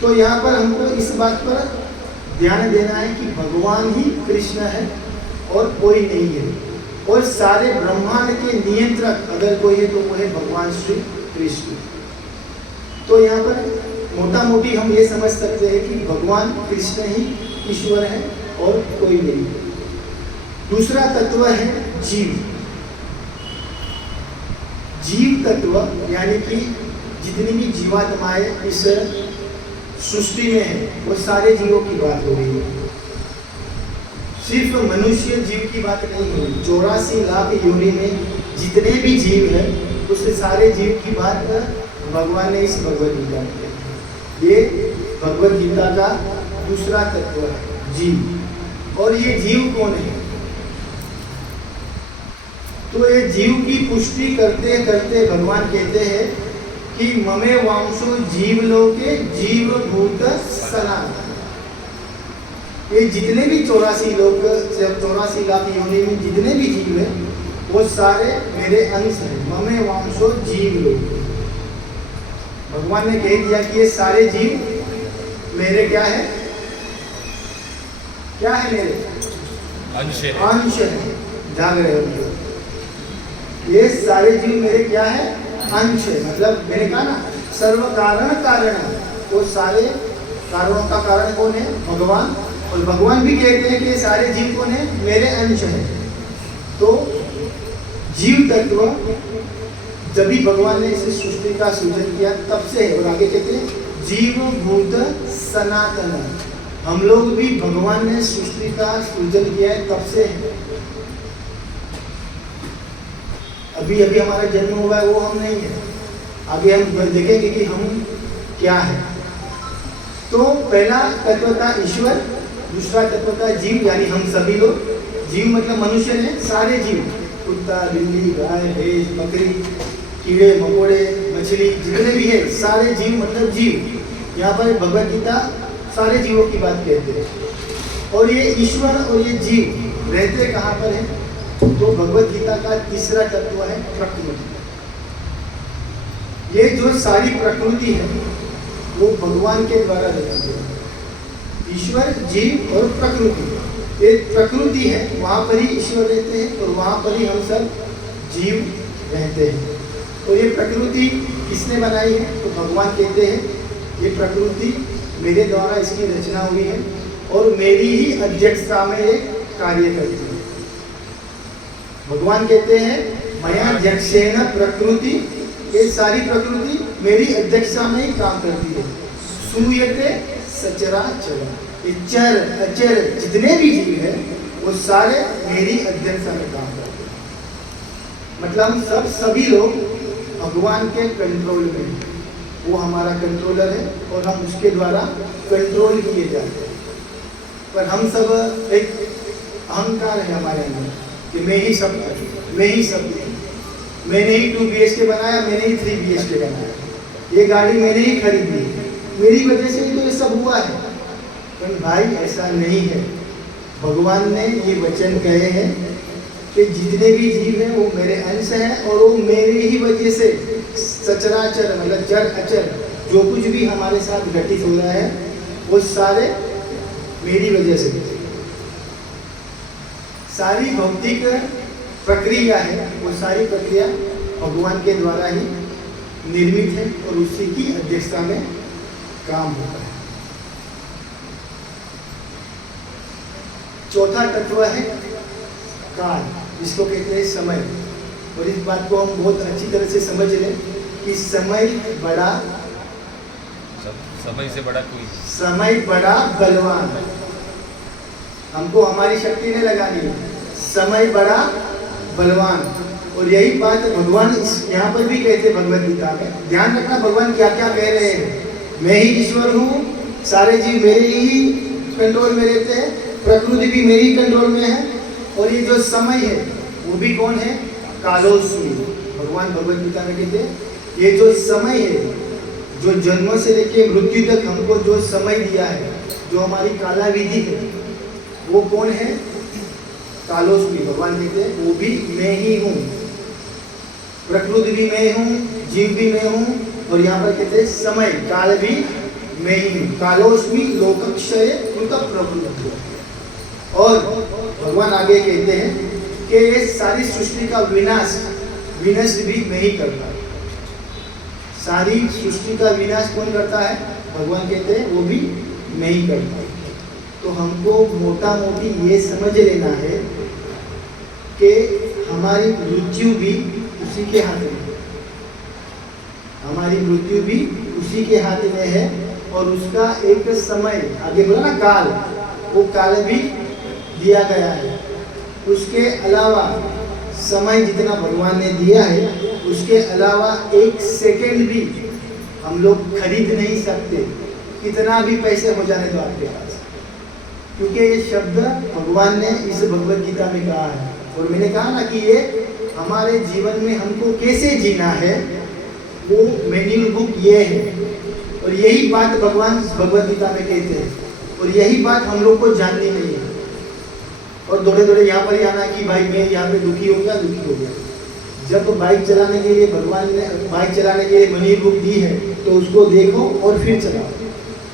तो यहाँ पर हमको इस बात पर ध्यान देना है कि भगवान ही कृष्ण है और कोई नहीं है, और सारे ब्रह्मांड के नियंत्रक अगर कोई है तो वो है भगवान श्री कृष्ण। तो यहाँ पर मोटा मोटी हम ये समझ सकते हैं कि भगवान कृष्ण ही ईश्वर है और कोई नहीं है। दूसरा तत्व है जीव। जीव तत्व यानी कि जितनी भी जीवात्माएं इस सृष्टि में है वो सारे जीवों की बात हो रही है, सिर्फ मनुष्य जीव की बात नहीं हो रही। 84 लाख योनि में जितने भी जीव है उस सारे जीव की बात भगवान ने इस भगवद गीता में की। ये भगवद गीता का दूसरा तत्व है जीव। और ये जीव कौन है? तो ये जीव की पुष्टि करते करते भगवान कहते हैं कि ममे वांशो जीव लोके जीव भूत सनातन। ये जितने भी 84 लाख योनि में जितने भी जीव है वो सारे मेरे अंश हैं। ममे वांशो जीव लोके, भगवान ने कह दिया कि ये सारे जीव मेरे क्या है? क्या है? मेरे अंश है। जाग रहे हो? ये सारे जीव मेरे क्या है? अंश है। मतलब मैंने कहा ना सर्व कारण कारण, वो सारे कारणों का कारण कौन है? भगवान। और भगवान भी कहते हैं कि ये सारे जीव कौन है? मेरे अंश है। तो जीव तत्व जब भी भगवान ने इस सृष्टि का सृजन किया तब से है। और आगे कहते हैं जीव भूत सनातन, हम लोग भी भगवान ने सृष्टि का सृजन किया है तब से है। अभी अभी हमारा जन्म हुआ है वो हम नहीं है, आगे हम देखेंगे कि हम क्या है। तो पहला तत्व था ईश्वर, दूसरा तत्व था जीव यानी हम सभी लोग। जीव मतलब मनुष्य ने सारे जीव, कुत्ता बिल्ली गाय भैंस बकरी कीड़े मकोड़े मछली जितने भी है सारे जीव मतलब जीव। यहाँ पर भगवद गीता सारे जीवों की बात कहते हैं। और ये ईश्वर और ये जीव रहते कहाँ पर है? तो भगवद गीता का तीसरा तत्व है प्रकृति। ये जो सारी प्रकृति है वो भगवान के द्वारा रची है। ईश्वर जीव और प्रकृति, एक प्रकृति है वहाँ पर ही ईश्वर रहते हैं और वहाँ पर ही हम सब जीव रहते हैं। और ये प्रकृति किसने बनाई है? तो भगवान कहते हैं ये प्रकृति मेरे द्वारा इसकी रचना हुई है और मेरी ही अध्यक्षता में ये कार्य करती है। भगवान कहते हैं मया अध्यक्षेण प्रकृति, ये सारी प्रकृति मेरी अध्यक्षता में ही काम करती है। सूयते सचराचर, ये चर अचर जितने भी जीव है वो सारे मेरी अध्यक्षता में काम करते हैं। मतलब हम सभी लोग भगवान के कंट्रोल में हैं। वो हमारा कंट्रोलर है और हम उसके द्वारा कंट्रोल किए जाते हैं। पर हम सब एक अहंकार है हमारे अंदर कि मैं ही सब मैंने ही 2 BHK बनाया, मैंने ही 3 BHK बनाया, ये गाड़ी मैंने ही खरीदी, मेरी वजह से ही तो ये सब हुआ है। पर भाई ऐसा नहीं है। भगवान ने ये वचन कहे हैं कि जितने भी जीव हैं वो मेरे अंश हैं और वो मेरी ही वजह से सचराचर मतलब जड़ अचर जो कुछ भी हमारे साथ घटित हो रहा है वो सारे मेरी वजह से। सारी भौतिक प्रक्रिया है वो सारी प्रक्रिया भगवान के द्वारा ही निर्मित है और उसी की अध्यक्षता में काम होता है। चौथा तत्व है काल, जिसको कहते हैं समय। और इस बात को हम बहुत अच्छी तरह से समझ लें कि समय से बड़ा कोई, समय बड़ा बलवान। हमको हमारी शक्ति नहीं लगानी, समय बड़ा बलवान। और यही बात भगवान यहाँ पर भी कहते हैं भगवद गीता में। ध्यान रखना भगवान क्या क्या कह रहे हैं। मैं ही ईश्वर हूँ, सारे जीव मेरे ही कंट्रोल में रहते हैं, प्रकृति भी मेरी कंट्रोल में है, और ये जो समय है वो भी कौन है? कालोस्मी। भगवान भगवद गीता में कहते हैं ये जो समय है, जो जन्म से लेके मृत्यु तक हमको जो समय दिया है, जो हमारी काला विधि है, वो कौन है? कालोस्मी। भगवान कहते हैं वो भी मैं ही हूँ, प्रकृति भी मैं हूँ, जीव भी मैं हूँ, और यहाँ पर कहते हैं समय काल भी मैं ही हूँ। कालोस्मी लोकक्षय कृत प्रकृति। और भगवान आगे कहते हैं कि ये सारी सृष्टि का विनाश भी मैं ही करता हूँ। सारी सृष्टि का विनाश कौन करता है? भगवान कहते हैं वो भी मैं ही करता हूँ। तो हमको मोटा मोटी ये समझ लेना है कि हमारी मृत्यु भी उसी के हाथ में है, हमारी मृत्यु भी उसी के हाथ में है, और उसका एक समय आगे बोला ना काल, वो काल भी दिया गया है। उसके अलावा समय जितना भगवान ने दिया है, उसके अलावा एक सेकेंड भी हम लोग खरीद नहीं सकते, कितना भी पैसे हो जाने दो आपके पास, क्योंकि ये शब्द भगवान ने इस भगवद गीता में कहा है। और मैंने कहा ना कि ये हमारे जीवन में हमको कैसे जीना है, वो मैन्युअल बुक ये है, और यही बात भगवान भगवद गीता में कहते हैं, और यही बात हम लोग को जाननी नहीं है। और दौड़े दौड़े यहाँ पर ही आना कि भाई मैं यहाँ पे दुखी हो गया। जब बाइक चलाने के लिए भगवान ने बाइक चलाने के लिए मैन्युअल बुक दी है, तो उसको देखो और फिर चलाओ।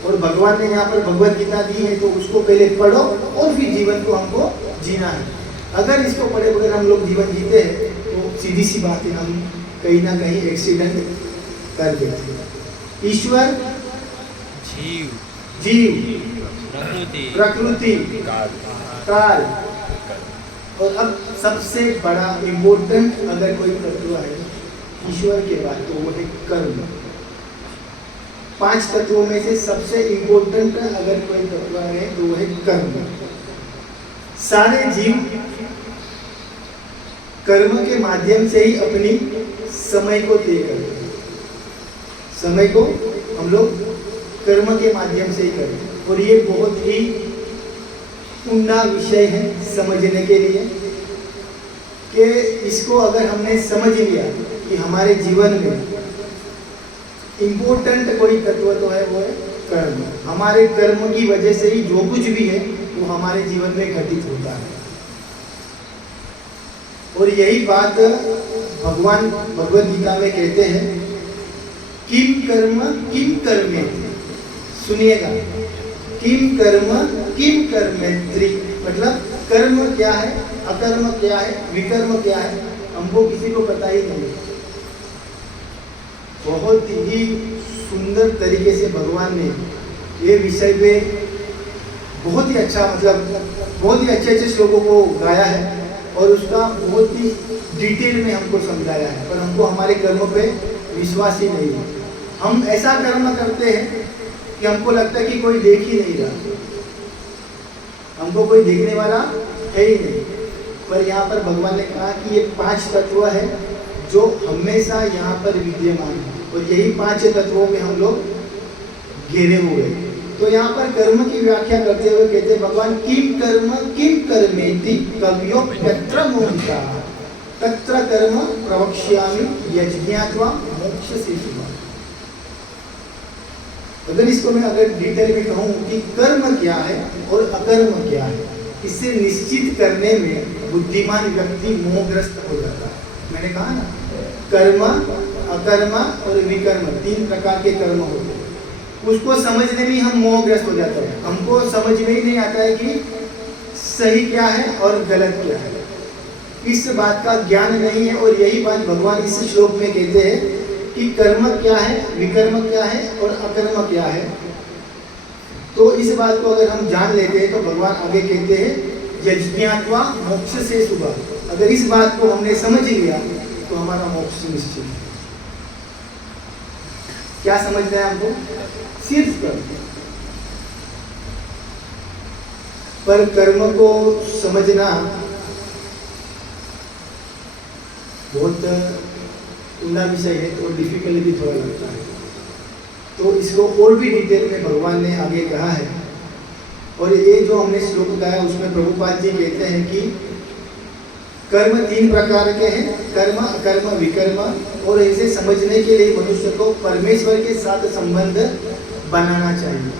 और भगवान ने यहाँ पर भगवद गीता दी है, तो उसको पहले पढ़ो और फिर जीवन को हमको जीना है। अगर इसको पढ़े बगैर हम लोग जीवन जीते हैं, तो सीधी सी बात है, हम कहीं ना कहीं एक्सीडेंट कर देते हैं। ईश्वर, जीव, प्रकृति, काल, और अब सबसे बड़ा इम्पोर्टेंट अगर कोई तत्व है ईश्वर के बाद, तो वो है कर्म। 5 तत्वों में से सबसे इम्पोर्टेंट अगर कोई तत्व है तो वो है कर्म। सारे जीव कर्म के माध्यम से ही अपनी समय को तय करते हैं। समय को हम लोग कर्म के माध्यम से ही करते हैं, और ये बहुत ही ऊंडा विषय है समझने के लिए, कि इसको अगर हमने समझ लिया कि हमारे जीवन में इम्पोर्टेंट कोई तत्व तो है, वो है कर्म। हमारे कर्म की वजह से ही जो कुछ भी है वो हमारे जीवन में घटित होता है। और यही बात भगवान भगवद गीता में कहते हैं, किम कर्म किम कर्मेति। सुनिएगा, किम कर्मेत्री, मतलब कर्म क्या है, अकर्म क्या है, विकर्म क्या है, हमको किसी को पता ही नहीं। बहुत ही सुंदर तरीके से भगवान ने ये विषय पे बहुत ही अच्छा, मतलब बहुत ही अच्छे अच्छे श्लोकों को गाया है, और उसका बहुत ही डिटेल में हमको समझाया है। पर हमको हमारे कर्म पे विश्वास ही नहीं है। हम ऐसा कर्म करते हैं कि हमको लगता है कि कोई देख ही नहीं रहा, हमको कोई देखने वाला है ही नहीं। पर यहाँ पर भगवान ने कहा कि ये 5 तत्व है जो हमेशा यहाँ पर विद्यमान है, और यही 5 तत्वों में हम लोग घेरे हुए। तो यहाँ पर कर्म की व्याख्या करते हुए कहते हैं भगवान, किम कर्मेति कवियो तत्र मोहिता तत्र कर्म प्रवक्ष्यामि यज्ञात्वा मोक्ष से शुभ। अगर इसको मैं अगर डिटेल में कहूँ कि कर्म क्या है और अकर्म क्या है, इसे निश्चित करने में बुद्धिमान व्यक्ति मोहग्रस्त हो जाता है। मैंने कहा ना, कर्म, अकर्म और विकर्म 3 प्रकार के कर्म होते हैं। उसको समझने में हम मोहग्रस्त हो जाते हैं। हमको समझ में ही नहीं आता है कि सही क्या है और गलत क्या है, इस बात का ज्ञान नहीं है। और यही बात भगवान इस श्लोक में कहते हैं कि कर्म क्या है, विकर्म क्या है और अकर्म क्या है। तो इस बात को अगर हम जान लेते हैं तो भगवान आगे कहते हैं यज्ञात्वा मोक्ष से शुभ। अगर इस बात को हमने समझ लिया तो हमारा मोक्ष निश्चित है। क्या समझना है हमको? सिर्फ कर्म। पर कर्म को समझना बहुत ऊंडा विषय है, तो डिफिकल्ट भी थोड़ा लगता है। तो इसको और भी डिटेल में भगवान ने आगे कहा है। और ये जो हमने श्लोक गाया उसमें प्रभुपाद जी कहते हैं कि कर्म 3 प्रकार के हैं, कर्म, अकर्म, विकर्म। और इसे समझने के लिए मनुष्य को परमेश्वर के साथ संबंध बनाना चाहिए।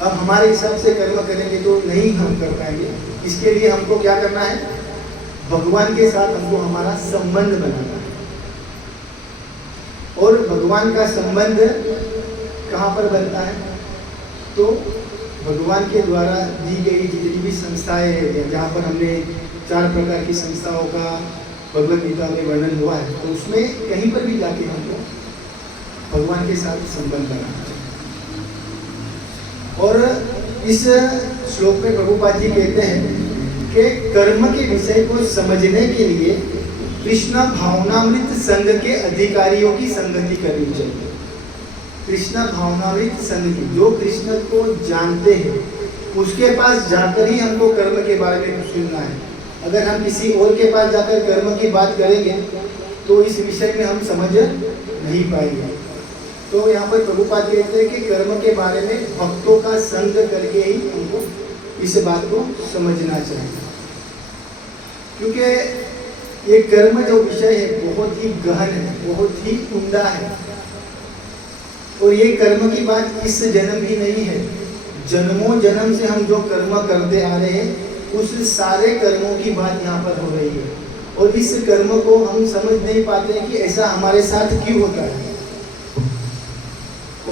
अब हमारे हिसाब से कर्म करेंगे तो नहीं हम कर पाएंगे। इसके लिए हमको क्या करना है? भगवान के साथ हमको हमारा संबंध बनाना है। और भगवान का संबंध कहाँ पर बनता है? तो भगवान के द्वारा दी गई जितनी भी संस्थाएं हैं, जहाँ पर हमने 4 प्रकार की संस्थाओं का भगवद गीता में वर्णन हुआ है, तो उसमें कहीं पर भी जाके हमको भगवान के साथ संबंध बनाना चाहिए। और इस श्लोक में प्रभुपाद जी कहते हैं कि कर्म के विषय को समझने के लिए कृष्ण भावनामृत संघ के अधिकारियों की संगति करनी चाहिए। कृष्ण भावनामृत संघ की, जो कृष्ण को जानते हैं उसके पास जाकर ही हमको कर्म के बारे में सुनना है। अगर हम किसी और के पास जाकर कर्म की बात करेंगे तो इस विषय में हम समझ नहीं पाएंगे। तो यहाँ पर प्रभुपाद कहते हैं कि कर्म के बारे में भक्तों का संग करके ही हमको इस बात को समझना चाहिए, क्योंकि ये कर्म जो विषय है बहुत ही गहन है, बहुत ही उम्दा है। और ये कर्म की बात इस जन्म की नहीं है, जन्मों जन्म से हम जो कर्म करते आ रहे हैं उस सारे कर्मों की बात यहाँ पर हो रही है। और इस कर्म को हम समझ नहीं पाते हैं कि ऐसा हमारे साथ क्यों होता है,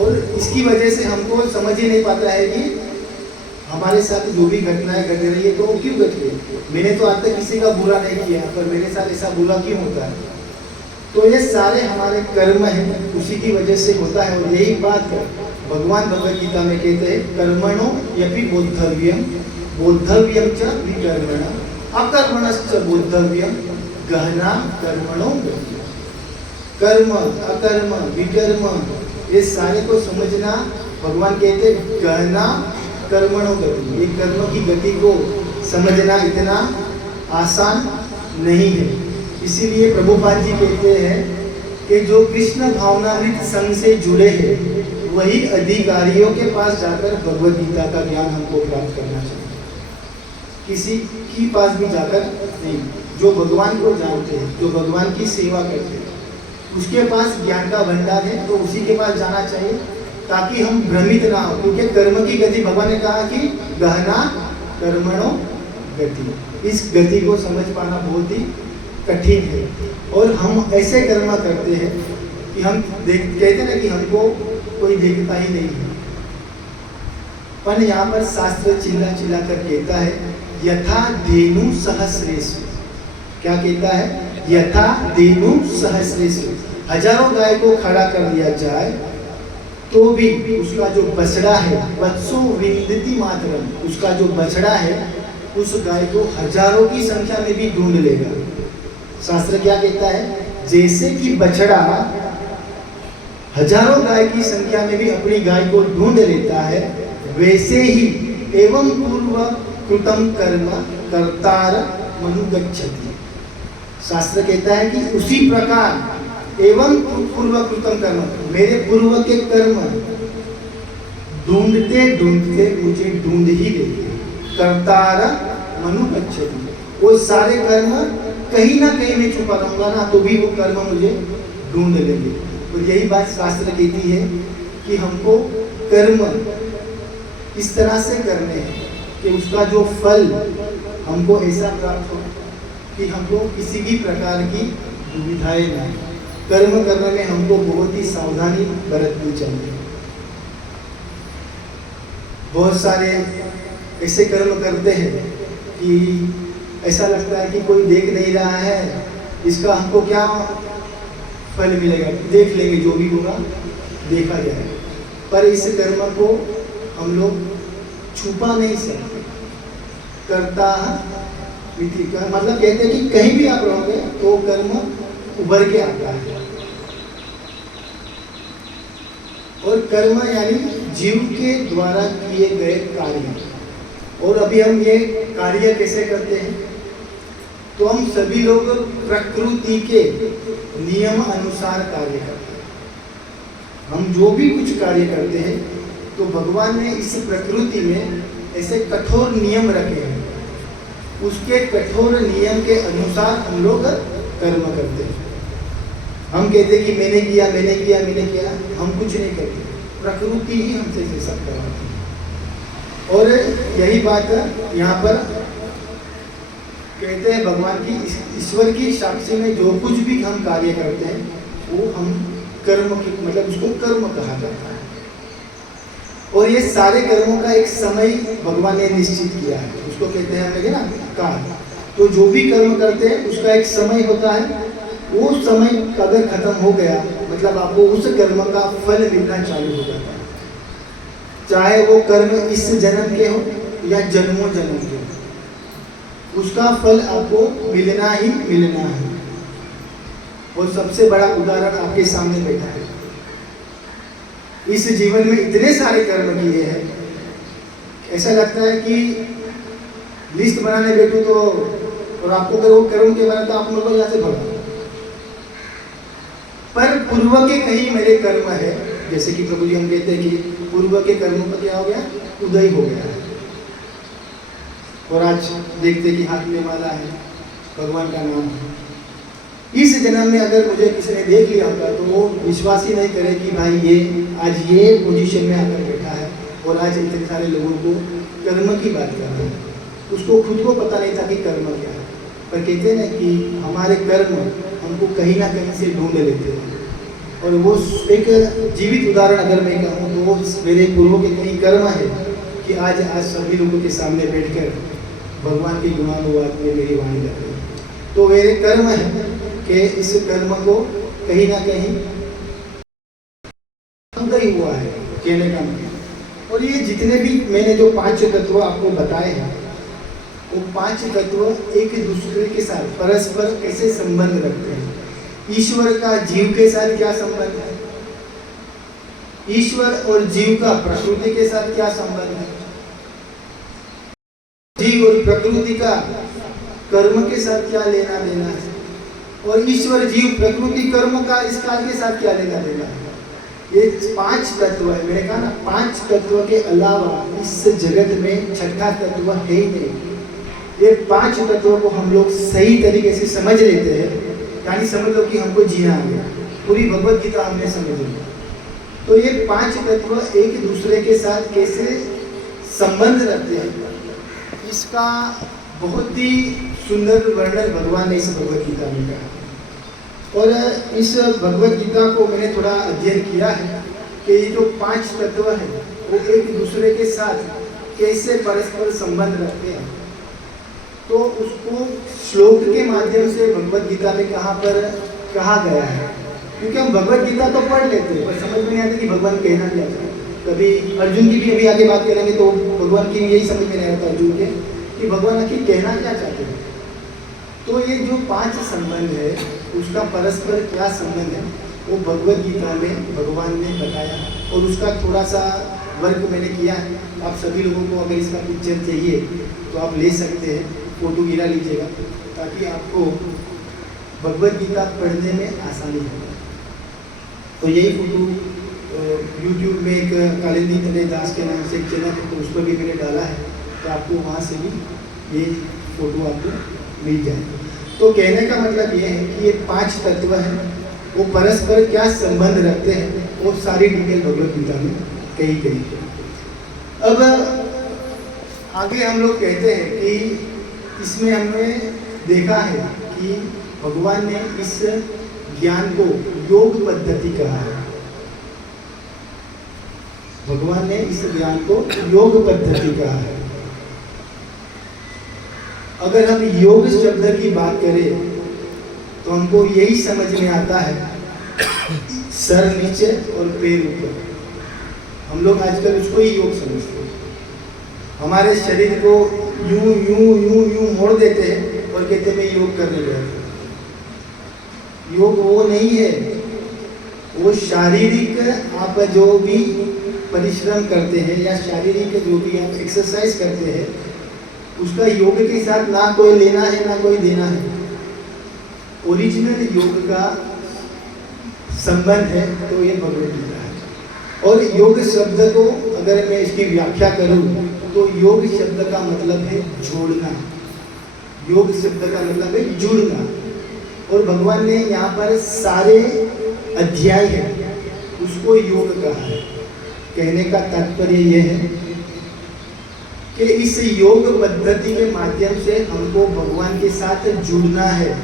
और इसकी वजह से हमको समझ ही नहीं पाता है कि हमारे साथ जो भी घटनाएं घट रही है तो वो क्यों घट रही है। मैंने तो आज तक किसी का बुरा नहीं किया, पर मेरे साथ ऐसा बुरा क्यों होता है? तो ये सारे हमारे कर्म हैं, उसी की वजह से होता है। और यही बात भगवान भगवद गीता में कहते हैं, कर्मणो यपि बोद्धव्यम बोद्धव्यम च विकर्मणा अकर्मणश्च बोद्धव्यम गहना कर्मणो गति। कर्म, अकर्म, विकर्म, ये सारे को समझना भगवान कहते हैं गहना कर्मणो गति। ये कर्म की गति को समझना इतना आसान नहीं है। इसीलिए प्रभुपाद जी कहते हैं कि जो कृष्ण भावनामृत संघ से जुड़े हैं वही अधिकारियों के पास जाकर भगवद गीता का ज्ञान हमको प्राप्त करना चाहिए, किसी की पास भी जाकर नहीं। जो भगवान को जानते हैं, जो भगवान की सेवा करते हैं, उसके पास ज्ञान का भंडार है, तो उसी के पास जाना चाहिए ताकि हम भ्रमित ना हो। क्योंकि कर्म की गति, भगवान ने कहा कि गहना कर्मणो गति, इस गति को समझ पाना बहुत ही कठिन है। और हम ऐसे कर्म करते हैं कि हम कहते हैं ना कि हमको कोई देखता ही नहीं है, पर यहाँ पर शास्त्र चिल्ला चिल्ला कर कहता है यथा धेनु सहस्रेषु। क्या कहता है? यथा धेनु सहस्रेषु। हजारों गाय को खड़ा कर दिया जाए तो भी उसका जो बछड़ा है, वत्सो विंदति मातरम, उसका जो बछड़ा है उस गाय को हजारों की संख्या में भी ढूंढ लेगा। शास्त्र क्या कहता है? जैसे कि बछड़ा हजारों गाय की संख्या में भी अपनी गाय को ढूंढ लेता है, वैसे ही एवं पूर्व कृतम कर्म कर्तार मनुगच्छति। शास्त्र कहता है कि उसी प्रकार एवं पूर्व कृतम कर्म, मेरे पूर्व के कर्म ढूंढते ढूंढते मुझे ढूंढ ही लेते। कर्तार मनुगच्छति, वो सारे कर्म कहीं ना कहीं मैं छुपा रहूंगा ना, तो भी वो कर्म मुझे ढूंढ लेंगे। तो यही बात शास्त्र कहती है कि हमको कर्म इस तरह से करने हैं कि उसका जो फल हमको ऐसा प्राप्त हो कि हमको किसी भी प्रकार की दुविधाएं ना। कर्म करने में हमको बहुत ही सावधानी बरतनी चाहिए। बहुत सारे ऐसे कर्म करते हैं कि ऐसा लगता है कि कोई देख नहीं रहा है, इसका हमको क्या फल मिलेगा, देख लेंगे, जो भी होगा देखा जाए। पर इस कर्म को हम लोग छुपा नहीं सकते। करता मतलब कहते हैं कि कहीं भी आप रहोगे तो कर्म उभर के आता है। और कर्म यानी जीव के द्वारा किए गए कार्य। और अभी हम ये कार्य कैसे करते हैं? तो हम सभी लोग प्रकृति के नियम अनुसार कार्य करते हैं। हम जो भी कुछ कार्य करते हैं तो भगवान ने इस प्रकृति में ऐसे कठोर नियम रखे हैं, उसके कठोर नियम के अनुसार हम लोग कर्म करते हैं। हम कहते हैं कि मैंने किया, हम कुछ नहीं करते, प्रकृति ही हमसे ये सब करवाती है। और यही बात यहाँ पर कहते हैं भगवान की, ईश्वर की साक्षी में जो कुछ भी हम कार्य करते हैं वो हम कर्म की, मतलब उसको कर्म कहा जाता है। और ये सारे कर्मों का एक समय भगवान ने निश्चित किया है, उसको कहते हैं हम ना काल। तो जो भी कर्म करते हैं उसका एक समय होता है, वो समय अगर खत्म हो गया मतलब आपको उस कर्म का फल मिलना चालू हो जाता है, चाहे वो कर्म इस जन्म के हो या जन्मों जन्म के हो, उसका फल आपको मिलना ही मिलना है। और सबसे बड़ा उदाहरण आपके सामने बैठा है। इस जीवन में इतने सारे कर्म किए हैं, ऐसा लगता है कि लिस्ट बनाने बैठूं तो, और आपको अगर वो कर्म के बारे में तो आप लोगों को यहाँ से भगा, पर पूर्व के कहीं मेरे कर्म है, जैसे कि प्रभु जी हम कहते हैं कि पूर्व के कर्मों पर क्या हो गया, उदय हो गया है। और आज देखते कि हाथ में माला है, भगवान का नाम है। इस जन्म में अगर मुझे किसी ने देख लिया होता तो वो विश्वास ही नहीं करे कि भाई ये आज ये पोजीशन में आकर बैठा है और आज इतने सारे लोगों को कर्म की बात कर रहा है। उसको खुद को पता नहीं था कि कर्म क्या है, पर कहते हैं ना कि हमारे कर्म हमको कहीं ना कहीं से ढूंढ लेते हैं। और वो एक जीवित उदाहरण अगर मैं कहूँ तो वो मेरे पूर्वों के कई कर्म है कि आज सभी लोगों के सामने बैठकर भगवान की गुणानुवाद में मेरी वाणी लग रही है। तो मेरे कर्म है कि इस कर्म को कहीं ना कहीं ही हुआ है कहने का मतलब। और ये जितने भी मैंने जो 5 तत्व आपको बताए हैं, वो 5 तत्व एक दूसरे के साथ परस्पर कैसे संबंध रखते हैं। ईश्वर का जीव के साथ क्या संबंध है, ईश्वर और जीव का प्रकृति के साथ क्या संबंध है, जीव और प्रकृति का कर्म के साथ क्या लेना देना है, और ईश्वर जीव प्रकृति कर्म का इस काल के साथ क्या लेना देना है। ये 5 तत्व है। मैंने कहा ना 5 तत्व के अलावा इस जगत में छठा तत्व है ही नहीं। ये 5 तत्वों को हम लोग सही तरीके से समझ लेते हैं, यानी समझ लो कि हमको जीना आ गया, पूरी भगवत गीता हमने समझ ली। तो ये 5 तत्व एक दूसरे के साथ कैसे संबंध रखते हैं, इसका बहुत ही सुंदर वर्णन भगवान ने इस भगवत गीता में कहा। और इस भगवत गीता को मैंने थोड़ा अध्ययन किया है कि ये जो 5 तत्व है वो एक दूसरे के साथ कैसे परस्पर संबंध रखते हैं। तो उसको श्लोक के माध्यम से भगवत गीता में कहाँ पर कहा गया है, क्योंकि हम भगवत गीता तो पढ़ लेते हैं पर समझ में नहीं आता कि भगवान कहना क्या चाहते हैं। कभी अर्जुन की भी अभी आगे बात करेंगे तो भगवान की यही समझ में नहीं आता अर्जुन के कि भगवान आखिर कहना क्या चाहते हैं। तो ये जो 5 संबंध है उसका परस्पर क्या संबंध है वो भगवत गीता में भगवान ने बताया, और उसका थोड़ा सा वर्क मैंने किया है। आप सभी लोगों को अगर इसका पिक्चर चाहिए तो आप ले सकते हैं, फोटो गिरा लीजिएगा ताकि आपको भगवत गीता पढ़ने में आसानी हो। तो यही फोटो यूट्यूब में एक कालिंदी तले दास के नाम से एक चैनल है, तो उस पर भी मैंने डाला है, तो आपको वहाँ से भी ये फोटो आपको मिल जाए। तो कहने का मतलब ये है कि ये 5 तत्व हैं, वो परस्पर क्या संबंध रखते हैं, वो सारी डिटेल भगवत गीता में कही गई है। अब आगे हम लोग कहते हैं कि इसमें हमने देखा है कि भगवान ने इस ज्ञान को योग पद्धति कहा है। भगवान ने इस ज्ञान को योग पद्धति कहा है। अगर हम योग शब्द की बात करें तो हमको यही समझ में आता है, सर नीचे और पैर ऊपर। हम लोग आजकल उसको ही योग समझते हैं। हमारे शरीर को यूं यूं यूं यूं मोड़ देते हैं और कहते हैं मैं योग करने गया। योग वो नहीं है, वो शारीरिक आप जो भी परिश्रम करते हैं या शारीरिक जो भी आप एक्सरसाइज करते हैं उसका योग के साथ ना कोई लेना है ना कोई देना है। ओरिजिनल योग का संबंध है तो ये भगवत गीता है। और योग शब्द को अगर मैं इसकी व्याख्या करूं तो योग शब्द का मतलब है जोड़ना। योग शब्द का मतलब है जुड़ना। और भगवान ने यहाँ पर सारे अध्याय है उसको योग कहा है। कहने का तात्पर्य यह है कि इस योग पद्धति के माध्यम से हमको भगवान के साथ जुड़ना है।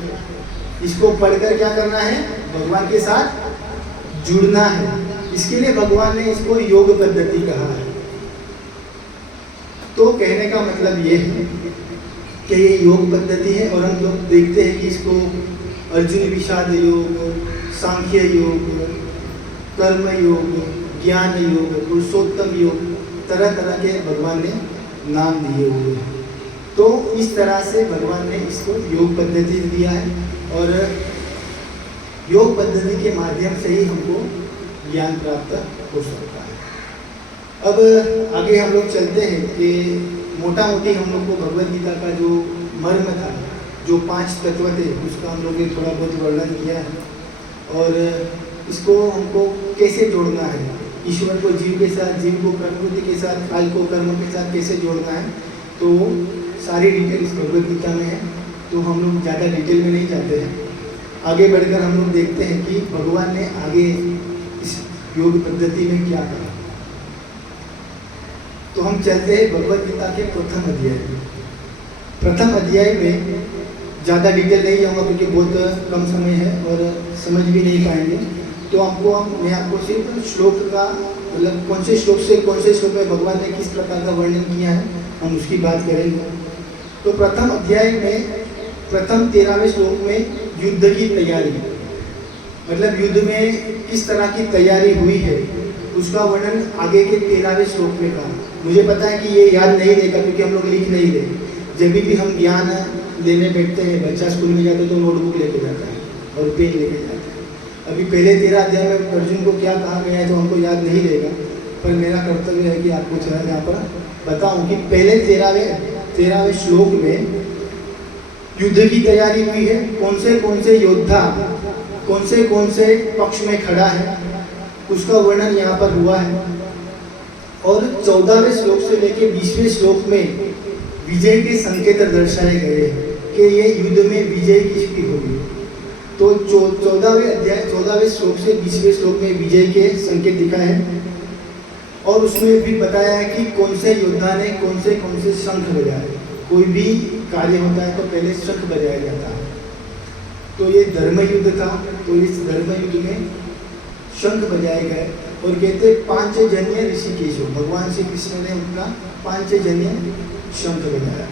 इसको पढ़कर क्या करना है? भगवान के साथ जुड़ना है। इसके लिए भगवान ने इसको योग पद्धति कहा है। तो कहने का मतलब ये है कि ये योग पद्धति है और हम लोग देखते हैं कि इसको अर्जुन विषाद योग, सांख्य योग, कर्म योग, ज्ञान योग, पुरुषोत्तम योग, तरह तरह के भगवान ने नाम दिए हुए हैं। तो इस तरह से भगवान ने इसको योग पद्धति दिया है और योग पद्धति के माध्यम से ही हमको ज्ञान प्राप्त हो सकता है। अब आगे हम लोग चलते हैं कि मोटा मोटी हम लोग को भगवद गीता का जो मर्म था, जो 5 तत्व थे, उसका हम लोग ने थोड़ा बहुत वर्णन किया है और इसको हमको कैसे जोड़ना है, ईश्वर को जीव के साथ, जीव को प्रकृति के साथ, काल को कर्म के साथ कैसे जोड़ना है, तो सारी डिटेल इस भगवद गीता में है। तो हम लोग ज़्यादा डिटेल में नहीं जाते हैं। आगे बढ़कर हम लोग देखते हैं कि भगवान ने आगे इस योग पद्धति में क्या कहा। तो हम चलते हैं भगवद गीता के प्रथम अध्याय में। प्रथम अध्याय में ज़्यादा डिटेल नहीं जाऊँगा क्योंकि बहुत कम समय है और समझ भी नहीं पाएंगे। तो मैं आपको सिर्फ श्लोक का मतलब कौन से श्लोक से कौन से श्लोक में भगवान ने किस प्रकार का वर्णन किया है हम उसकी बात करेंगे। तो प्रथम अध्याय में प्रथम 13वें श्लोक में युद्ध की तैयारी, मतलब युद्ध में किस तरह की तैयारी हुई है उसका वर्णन आगे के 13वें श्लोक में कहा। मुझे पता है कि ये याद नहीं रहेगा क्योंकि हम लोग लिख नहीं रहे। जब भी हम ज्ञान लेने बैठते हैं, बच्चा स्कूल में जाते तो नोटबुक लेके जाता है और पेन लेके जाता है। अभी पहले 13 अध्याय में अर्जुन को क्या कहा गया है तो हमको याद नहीं रहेगा, पर मेरा कर्तव्य है कि आपको थोड़ा यहाँ पर बताऊँ कि पहले 13वें श्लोक में युद्ध की तैयारी हुई है। कौन से योद्धा कौन से पक्ष में खड़ा है उसका वर्णन यहाँ पर हुआ है। और 14वें श्लोक से लेकर 20वें श्लोक में विजय के संकेत दर्शाए गए हैं कि ये युद्ध में विजय किसकी होगी। तो 14वें श्लोक से 20वें श्लोक में विजय के संकेत दिखाए हैं और उसमें भी बताया है कि कौन से योद्धा ने कौन से शंख बजाए। कोई भी कार्य होता है तो पहले शंख बजाया जाता है। तो ये धर्म युद्ध था, तो इस धर्म युद्ध में शंख बजाए गए और कहते पांचजन्य ऋषिकेश, भगवान श्री कृष्ण ने उनका पांचजन्य शंख बजाया।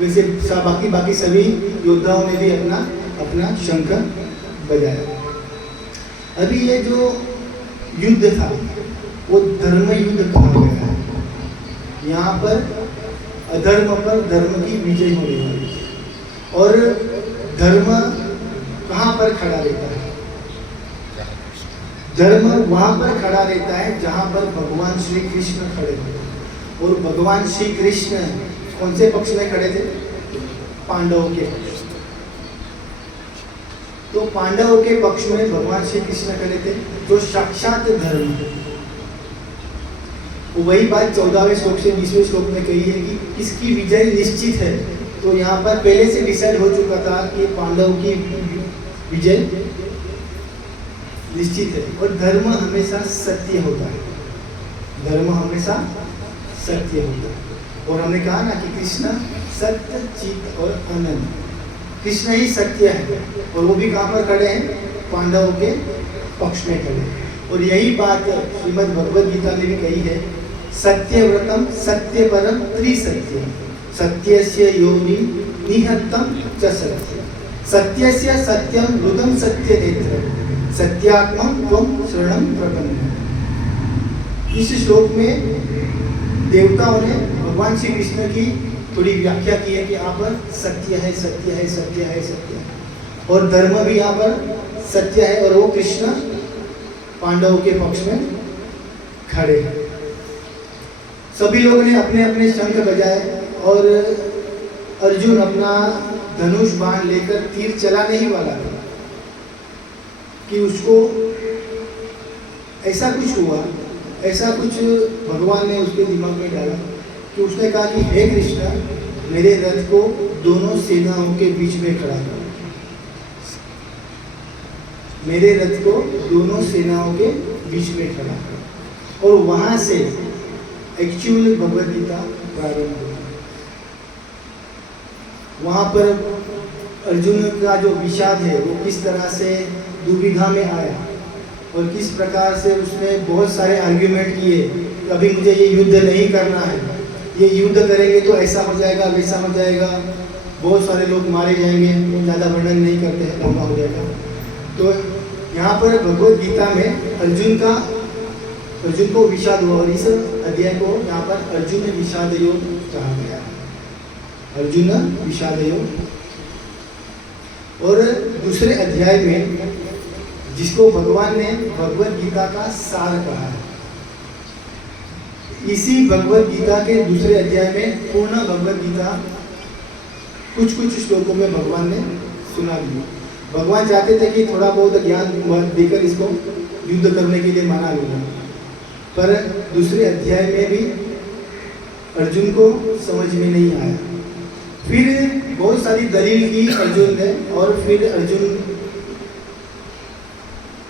वैसे बाकी सभी योद्धाओं ने भी अपना शंख बजाया। अभी ये जो युद्ध था वो धर्म युद्ध कहा गया है। यहाँ पर अधर्म पर धर्म की विजय होने वाली है। और धर्म कहाँ पर खड़ा रहता है? धर्म वहाँ पर खड़ा रहता है जहाँ पर भगवान श्री कृष्ण खड़े थे। और भगवान श्री कृष्ण कौन से पक्ष में खड़े थे? पांडवों के पक्ष। तो पांडवों के पक्ष में भगवान श्री कृष्ण खड़े थे जो साक्षात धर्म है। वही बात 14वें श्लोक से 20वें श्लोक में कही है कि किसकी विजय निश्चित है। तो यहाँ पर पहले से डिसाइड हो चुका था कि पांडव की विजय निश्चित है। और धर्म हमेशा सत्य होता है, धर्म हमेशा सत्य होता है। और हमने कहा ना कि कृष्ण सत्य, चित और अनंत, कृष्ण ही सत्य है। और वो भी कहाँ पर खड़े हैं? पांडवों के पक्ष में खड़े हैं। और यही बात श्रीमद् भगवद गीता में भी कही है, सत्यव्रतम सत्य परम त्रिसत्यम सत्यस्य योनि निहत्तम च सत्य सत्यस्य सत्यम रुदम सत्य नेत्रम सत्यात्मम त्वम शरणम प्रपन्नम। इस श्लोक में देवताओं ने भगवान श्री कृष्ण की थोड़ी व्याख्या की है कि यहाँ पर सत्य है, सत्य है, सत्य है, सत्य है। और धर्म भी यहाँ पर सत्य है और वो कृष्ण पांडवों के पक्ष में खड़े हैं। सभी लोग ने अपने अपने शंख बजाए और अर्जुन अपना धनुष बाण लेकर तीर चलाने ही वाला था कि उसको ऐसा कुछ हुआ, ऐसा कुछ भगवान ने उसके दिमाग में डाला कि उसने कहा कि हे कृष्ण, मेरे रथ को दोनों सेनाओं के बीच में खड़ा कर। मेरे रथ को दोनों सेनाओं के बीच में खड़ा कर। और वहां से एक्चुअल भगवद गीता प्रारंभ हुई। वहां पर अर्जुन का जो विषाद है वो किस तरह से दुविधा में आया और किस प्रकार से उसने बहुत सारे आर्ग्यूमेंट किए, अभी मुझे ये युद्ध नहीं करना है, ये युद्ध करेंगे तो ऐसा हो जाएगा, वैसा हो जाएगा, बहुत सारे लोग मारे जाएंगे, वो ज़्यादा वर्णन नहीं करते हैं, लंबा हो जाएगा। तो यहाँ पर भगवद गीता में अर्जुन को विषाद हुआ और इस अध्याय को यहाँ पर अर्जुन विषाद योग कहा गया। अर्जुन विषाद योग। और दूसरे अध्याय में जिसको भगवान ने भगवद गीता का सार कहा है, इसी भगवद गीता के दूसरे अध्याय में पूर्ण भगवद गीता कुछ श्लोकों में भगवान ने सुना दी। भगवान चाहते थे कि थोड़ा बहुत ज्ञान देकर इसको युद्ध करने के लिए माना लूँगा, पर दूसरे अध्याय में भी अर्जुन को समझ में नहीं आया। फिर बहुत सारी दलील की अर्जुन ने और फिर अर्जुन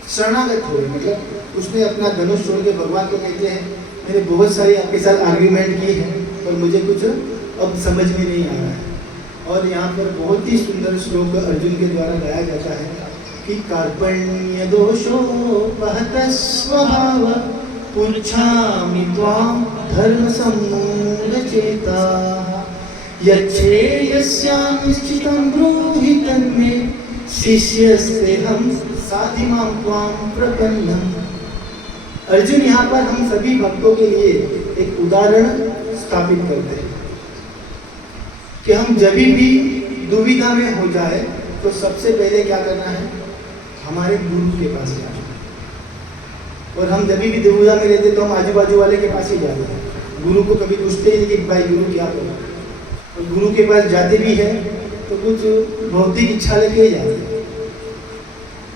शरणागत हुए, मतलब उसने अपना धनुष छोड़ के भगवान को कहते हैं मैंने बहुत सारी आपके साथ आर्ग्यूमेंट की है पर मुझे कुछ अब समझ में नहीं आ रहा है। और यहाँ पर बहुत ही सुंदर श्लोक अर्जुन के द्वारा गाया जाता है कि कार्पण्य दोषोपहत स्वभाव पुच्छामि त्वां धर्म सम्मूढचेता यच्छ्रेयस्यां निश्चितं ब्रूहि तन्मे शिष्यस्तेऽहं साधिमां त्वां प्रपन्नम्। अर्जुन यहाँ पर हम सभी भक्तों के लिए एक उदाहरण स्थापित करते हैं कि हम जब भी दुविधा में हो जाए तो सबसे पहले क्या करना है, हमारे गुरु के पास जाना है। और हम जब भी दुविधा में रहते तो हम आजू बाजू वाले के पास ही जाते हैं, गुरु को कभी पूछते ही नहीं कि भाई गुरु क्या करो। और गुरु के पास जाते भी हैं तो कुछ भौतिक इच्छा लेके ही जाते हैं।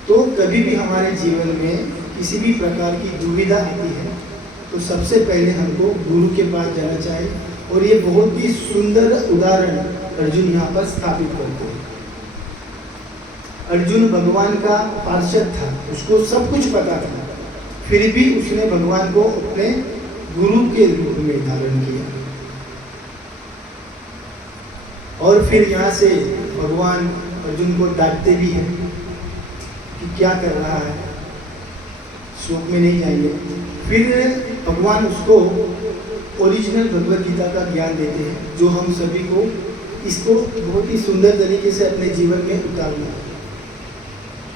तो कभी भी हमारे जीवन में किसी भी प्रकार की दुविधा आती है तो सबसे पहले हमको गुरु के पास जाना चाहिए। और ये बहुत ही सुंदर उदाहरण अर्जुन यहाँ पर स्थापित करते हैं। अर्जुन भगवान का पार्षद था, उसको सब कुछ पता था, फिर भी उसने भगवान को अपने गुरु के रूप में धारण किया। और फिर यहाँ से भगवान अर्जुन को डांटते भी हैं कि क्या कर रहा है, श्लोक में नहीं जाएंगे। फिर भगवान उसको ओरिजिनल भगवद गीता का ज्ञान देते हैं जो हम सभी को इसको बहुत ही सुंदर तरीके से अपने जीवन में उतारना है।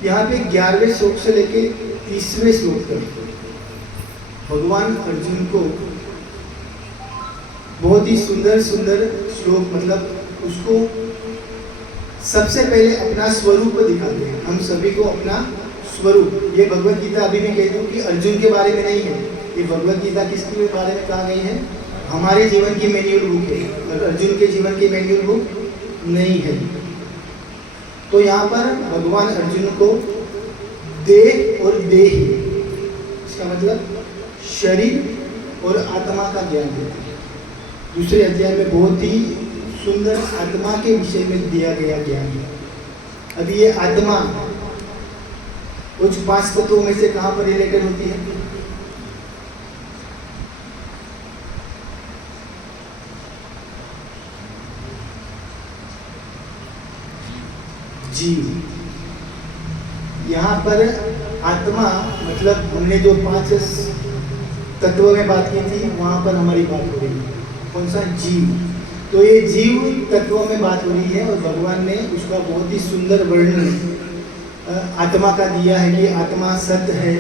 यहाँ पे 11वें श्लोक से लेके 30वें श्लोक तक भगवान अर्जुन को बहुत ही सुंदर श्लोक, मतलब उसको सबसे पहले अपना स्वरूप दिखाते हैं, हम सभी को अपना स्वरूप। ये भगवद गीता अभी मैं कहती हूँ कि अर्जुन के बारे में नहीं है, ये भगवद गीता किसके बारे में कहा गई है, हमारे जीवन की मैन्युअल बुक है और अर्जुन के जीवन की मैन्युअल बुक नहीं है। तो यहाँ पर भगवान अर्जुन को देह और देही, इसका मतलब शरीर और आत्मा का ज्ञान देते हैं। दूसरे अध्याय में बहुत ही सुंदर आत्मा के विषय में दिया गया ज्ञान है। अभी ये आत्मा कुछ 5 तत्वों में से कहाँ पर रिलेटेड होती है, जीव। यहाँ पर आत्मा मतलब हमने जो 5 तत्वों में बात की थी वहाँ पर हमारी बात हो रही है, कौन सा, जीव। तो ये जीव तत्वों में बात हो रही है और भगवान ने उसका बहुत ही सुंदर वर्णन आत्मा का दिया है कि आत्मा सत्य है,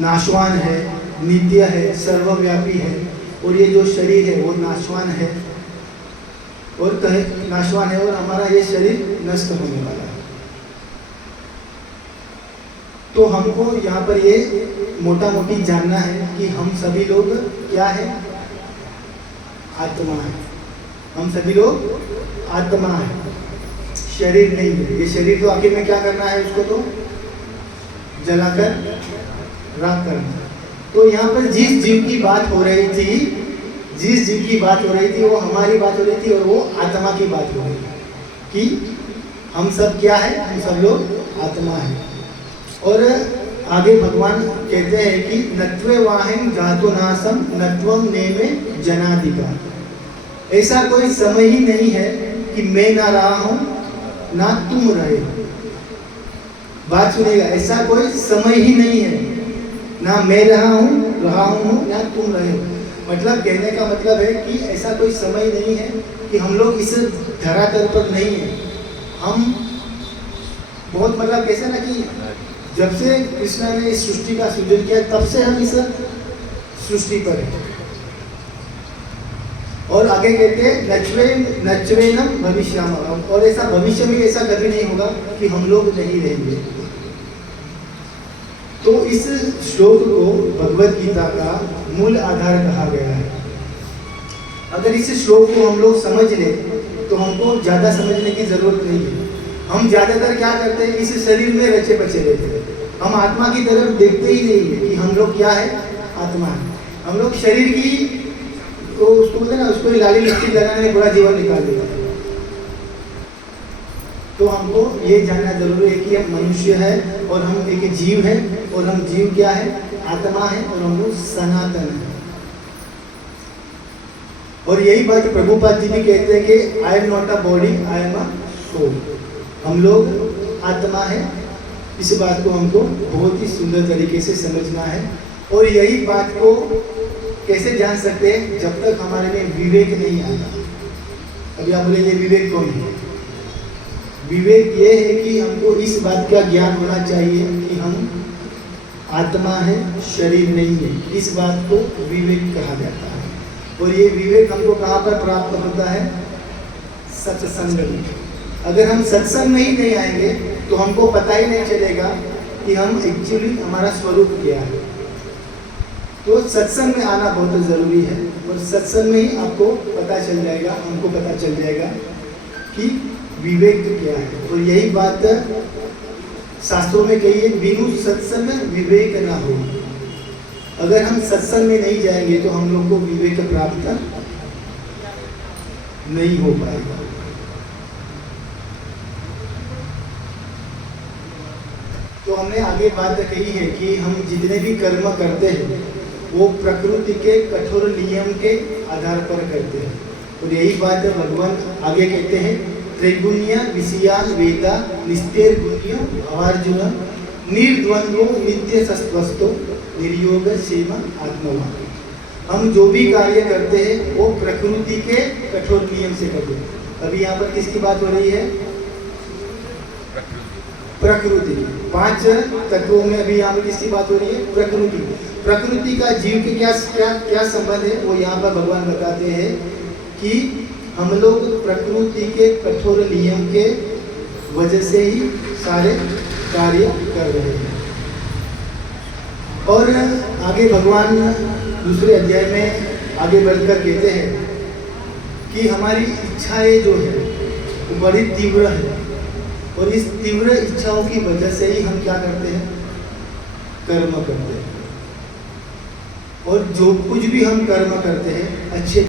नाशवान है, नित्य है, सर्वव्यापी है। और ये जो शरीर है वो नाशवान है और नाशवान है और हमारा ये शरीर नष्ट होने वाला है। तो हमको यहाँ पर ये मोटा मोटी जानना है कि हम सभी लोग क्या है, आत्मा है। हम सभी लोग आत्मा है, शरीर नहीं है। ये शरीर तो आखिर में क्या करना है, उसको तो जलाकर राख करना है। तो यहाँ पर जिस जीव की बात हो रही थी, जिस जीव की बात हो रही थी वो हमारी बात हो रही थी, और वो आत्मा की बात हो रही थी कि हम सब क्या है, हम सब लोग आत्मा है। और आगे भगवान कहते हैं कि नत्वे वाहिम जातु नासम नत्वम नेमे जनाधिका। ऐसा कोई समय ही नहीं है कि मैं ना रहा हूं ना तुम रहे हो। बात सुनेगा, ऐसा कोई समय ही नहीं है, ना मैं रहा हूं ना तुम रहे हो। मतलब कहने का मतलब है कि ऐसा कोई समय नहीं है कि हम लोग इस धरातल पर नहीं है। हम बहुत मतलब कैसे ना कि जब से कृष्ण ने इस सृष्टि का सृजन किया तब से हम इस सृष्टि पर हैं। और आगे कहते हैं नच्वेनम भविष्यामः, और ऐसा भविष्य में ऐसा कभी नहीं होगा कि हम लोग नहीं रहेंगे। तो इस श्लोक को भगवत गीता का मूल आधार कहा गया है। अगर इस श्लोक को हम लोग समझ लें तो हमको ज़्यादा समझने की जरूरत नहीं है। हम ज़्यादातर क्या करते हैं, इस शरीर में रचे बचे रहते हैं। हम आत्मा की तरफ देखते ही नहीं है कि हम लोग क्या है, आत्मा है। हम लोग शरीर की तो उसको बोलते हैं ना, उसको लाली लिपस्टिक लगाने में पूरा जीवन निकाल देते हैं। तो हमको ये जानना जरूरी है कि हम मनुष्य है और हम एक जीव है, और हम जीव क्या है, आत्मा है, और हम लोग सनातन है। और यही बात प्रभुपाद जी भी कहते हैं कि I am not a body, I am a soul. हम लोग आत्मा है। इस बात को हमको बहुत ही सुंदर तरीके से समझना है। और यही बात को कैसे जान सकते हैं, जब तक हमारे में विवेक नहीं आता। अभी आप बोलेंगे विवेक कौन है? विवेक ये है कि हमको इस बात का ज्ञान होना चाहिए कि हम आत्मा है, शरीर नहीं है। इस बात को विवेक कहा जाता है। और ये विवेक हमको कहाँ पर प्राप्त होता है? सत्संग में। अगर हम सत्संग में ही नहीं आएंगे तो हमको पता ही नहीं चलेगा कि हम एक्चुअली हमारा स्वरूप क्या है। तो सत्संग में आना बहुत ज़रूरी है, और सत्संग में ही आपको पता चल जाएगा, हमको पता चल जाएगा कि विवेक क्या है। और यही बात शास्त्रों में कही है, बिनु सत्संग विवेक ना हो। अगर हम सत्संग में नहीं जाएंगे तो हम लोग को विवेक प्राप्त नहीं हो पाएगा। तो हमने आगे बात कही है कि हम जितने भी कर्म करते हैं वो प्रकृति के कठोर नियम के आधार पर करते हैं। और यही बात भगवान आगे कहते हैं, त्रिगुण्य विषयान वेदा निस्तेर गुण्य भवार्जुन निर्द्वंद्वो नित्य सस्वस्थो निर्योग सेवा आत्मवान। हम जो भी कार्य करते हैं वो प्रकृति के कठोर नियम से करते हैं। अभी यहाँ पर किसकी बात हो रही है? प्रकृति। 5 तत्वों में अभी यहाँ पर किसकी बात हो रही है? प्रकृति। प्रकृति का जीव के क्या क्या क्या संबंध है, वो यहाँ पर भगवान बताते हैं कि हम लोग प्रकृति के कठोर नियम के वजह से ही सारे कार्य कर रहे हैं। और आगे भगवान दूसरे अध्याय में आगे बढ़कर कहते हैं कि हमारी इच्छाएं जो है वो बड़ी तीव्र है, और इस तीव्र इच्छाओं की वजह से ही हम क्या करते हैं? कर्म करते हैं। और जो कुछ भी हम कर्म करते हैं अच्छे